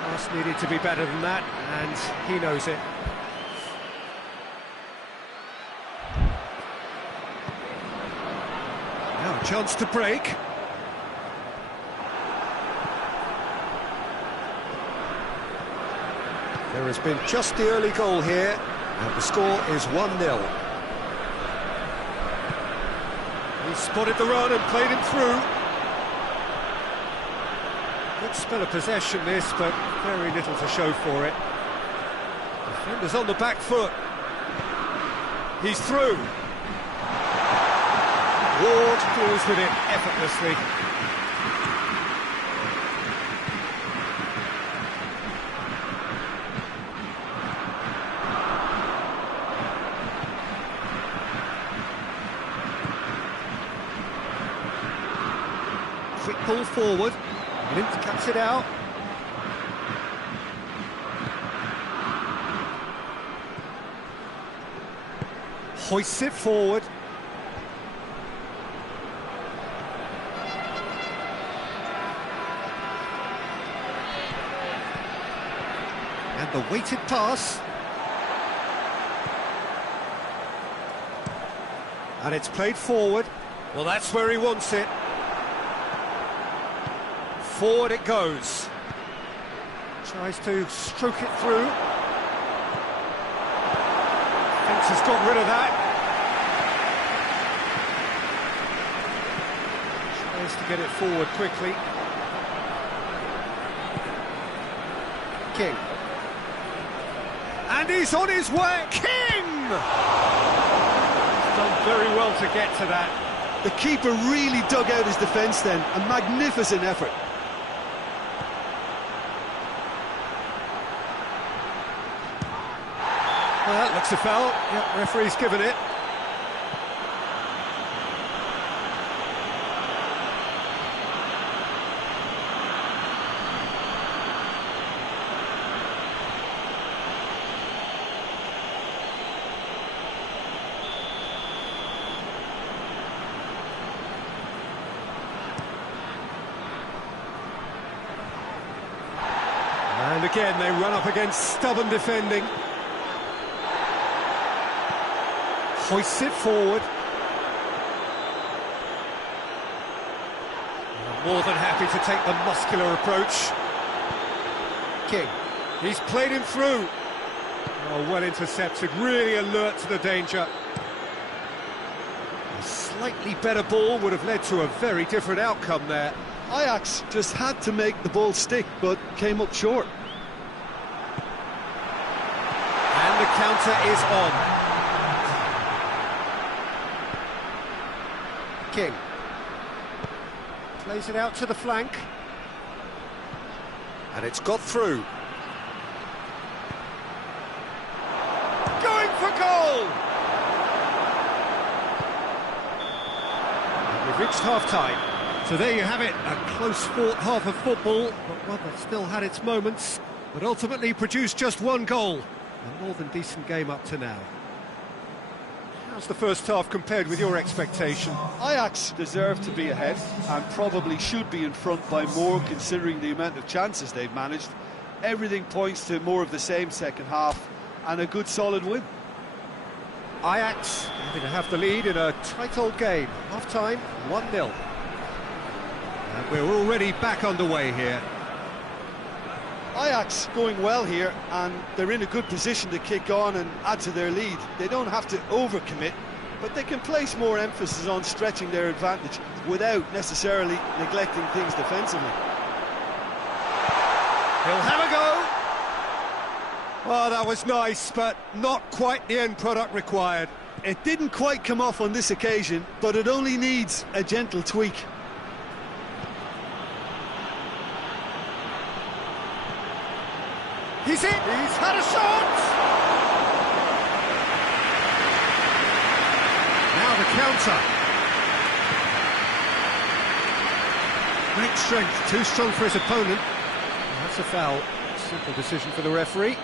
Pass needed to be better than that, and he knows it. Now a chance to break. There has been just the early goal here. And the score is 1-0. He spotted the run and played him through. Good spell of possession this, but very little to show for it. Defender's on the back foot. He's through. Ward deals with it effortlessly. Quick ball forward. Lint cuts it out. Hoists it forward. And the weighted pass. And it's played forward. Well, that's where he wants it. Forward it goes. Tries to stroke it through. Thinks he's got rid of that. Tries to get it forward quickly. King. And he's on his way. King! Done very well to get to that. The keeper really dug out his defence then. A magnificent effort. Well, that looks a foul. Yep, referee's given it. And again, they run up against stubborn defending. Hoists it forward. More than happy to take the muscular approach. King. He's played him through. Oh, well intercepted, really alert to the danger. A slightly better ball would have led to a very different outcome there. Ajax just had to make the ball stick, but came up short. And the counter is on. King plays it out to the flank, and it's got through. Going for goal! And we've reached half-time. So there you have it, a close-fought half of football, but one that still had its moments, but ultimately produced just one goal. A more than decent game up to now. How's the first half compared with your expectation? Ajax deserve to be ahead and probably should be in front by more considering the amount of chances they've managed. Everything points to more of the same second half and a good solid win. Ajax happy to have the lead in a tight old game. Half-time, 1-0. And we're already back underway here. Ajax going well here, and they're in a good position to kick on and add to their lead. They don't have to overcommit, but they can place more emphasis on stretching their advantage without necessarily neglecting things defensively. He'll have a go. Oh, that was nice, but not quite the end product required. It didn't quite come off on this occasion, but it only needs a gentle tweak. He's in! He's had a shot! Now the counter. Great strength, too strong for his opponent. That's a foul. Simple decision for the referee.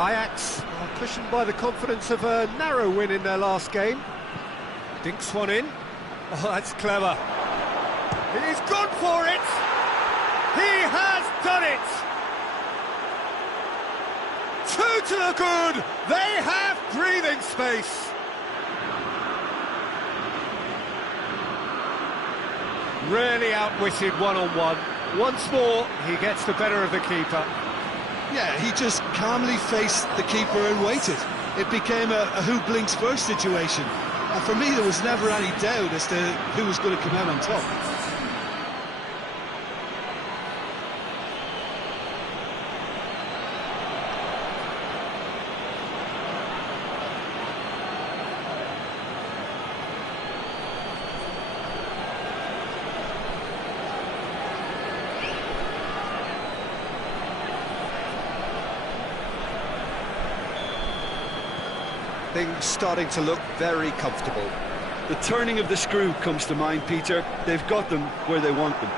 Ajax are cushioned by the confidence of a narrow win in their last game. Dinks one in. Oh, that's clever. He's gone for it! He has done it! Two to the good! They have breathing space! Really outwitted one-on-one. Once more, he gets the better of the keeper. Yeah, he just calmly faced the keeper and waited. It became a who blinks first situation. And for me, there was never any doubt as to who was going to come out on top. Things starting to look very comfortable. The turning of the screw comes to mind, Peter. They've got them where they want them.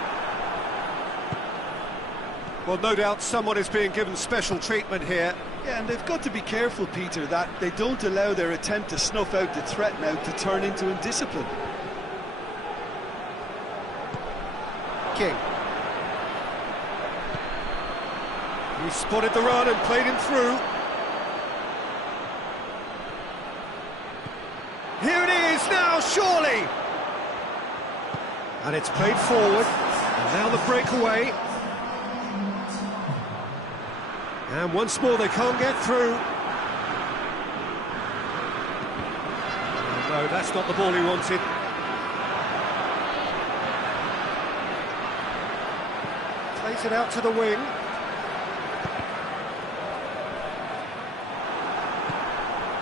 Well, no doubt someone is being given special treatment here. Yeah, and they've got to be careful, Peter, that they don't allow their attempt to snuff out the threat now to turn into indiscipline. King. He spotted the run and played him through. Here it is now, surely! And it's played forward, and now the breakaway. And once more they can't get through. Oh, no, that's not the ball he wanted. Plays it out to the wing.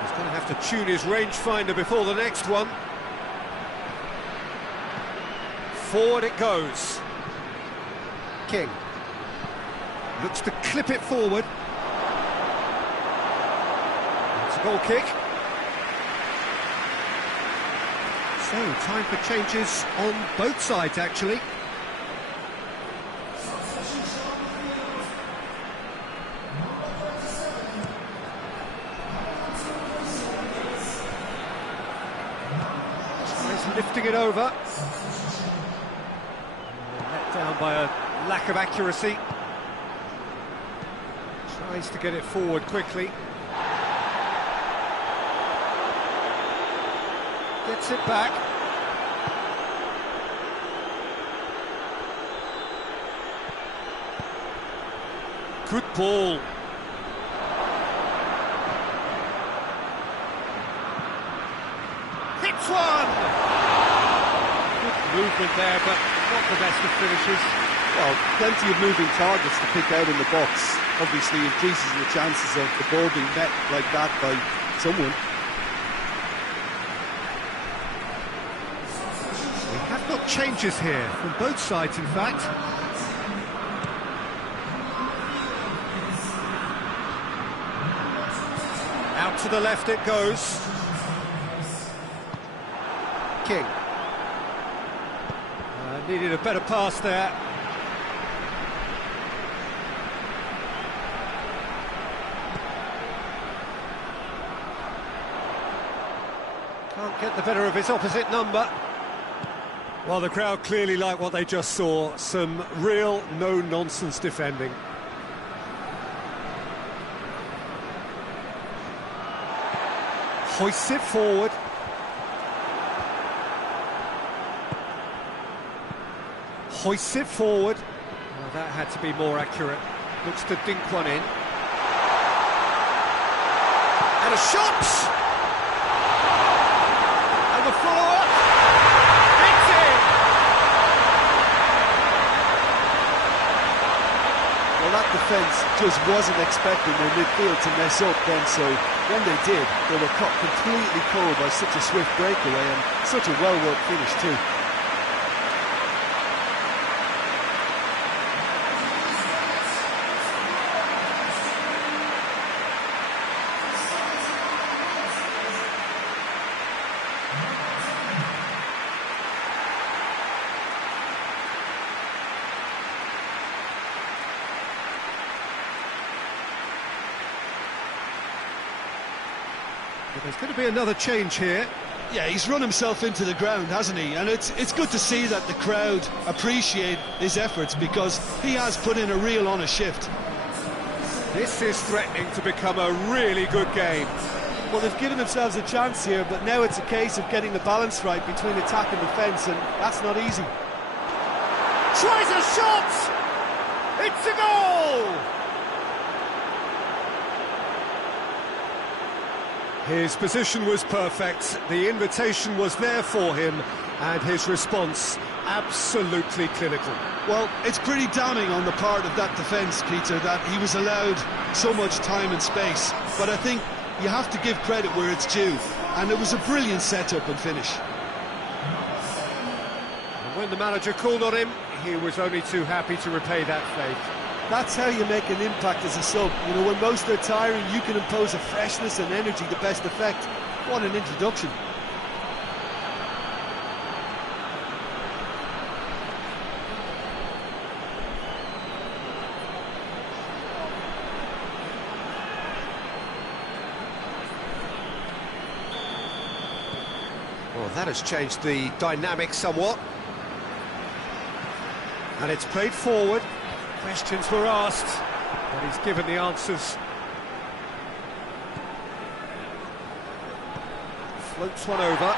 He's going to have to tune his rangefinder before the next one. Forward it goes. King. Looks to clip it forward. It's a goal kick. So, time for changes on both sides, actually. He's lifting it over. Let down by a lack of accuracy. Tries to get it forward quickly. Gets it back. Good ball. Hits one! Good movement there, but not the best of finishes. Well, plenty of moving targets to pick out in the box. Obviously increases the chances of the ball being met like that by someone. We have got changes here from both sides, in fact. Out to the left it goes. King. Needed a better pass there. Can't get the better of his opposite number. Well, the crowd clearly like what they just saw. Some real no-nonsense defending. Hoists it forward. Hoists it forward. Well, that had to be more accurate. Looks to dink one in. And a shot! And the follow-up. It's in! Well, that defence just wasn't expecting their midfield to mess up then, so when they did, they were caught completely cold by such a swift breakaway and such a well-worked finish too. There's going to be another change here. Yeah, he's run himself into the ground, hasn't he? And it's good to see that the crowd appreciate his efforts because he has put in a real honest shift. This is threatening to become a really good game. Well, they've given themselves a chance here, but now it's a case of getting the balance right between attack and defence, and that's not easy. Tries a shot! It's a goal! His position was perfect, the invitation was there for him, and his response absolutely clinical. Well, it's pretty damning on the part of that defence, Peter, that he was allowed so much time and space. But I think you have to give credit where it's due, and it was a brilliant setup and finish. And when the manager called on him, he was only too happy to repay that faith. That's how you make an impact as a sub. You know, when most are tiring, you can impose a freshness and energy, the best effect. What an introduction. Well, that has changed the dynamic somewhat. And it's played forward. Questions were asked, but he's given the answers. Floats one over.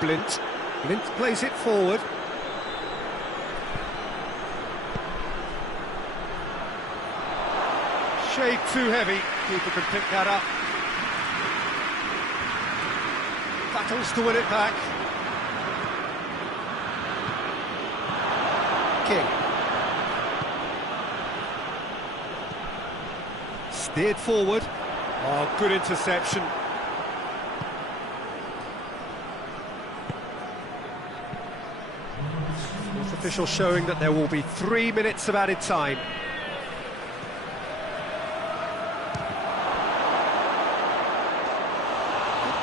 Blint plays it forward. Shade too heavy. Keeper can pick that up. Battles to win it back. King. Steered forward. Oh, good interception. Fourth official showing that there will be 3 minutes of added time.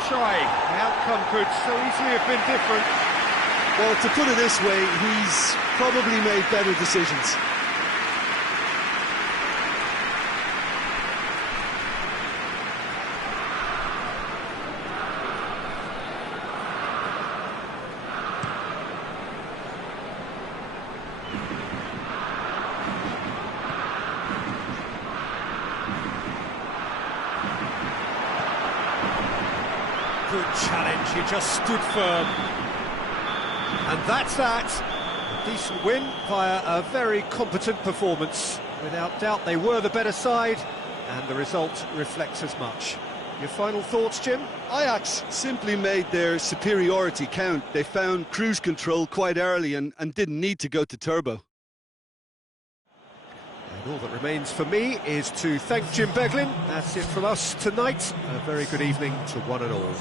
Trying. The outcome could so easily have been different. Well, to put it this way, he's probably made better decisions. Good challenge, he just stood firm. And that's that. A decent win via a very competent performance. Without doubt, they were the better side, and the result reflects as much. Your final thoughts, Jim? Ajax simply made their superiority count. They found cruise control quite early and didn't need to go to turbo. And all that remains for me is to thank Jim Beglin. That's it from us tonight. A very good evening to one and all.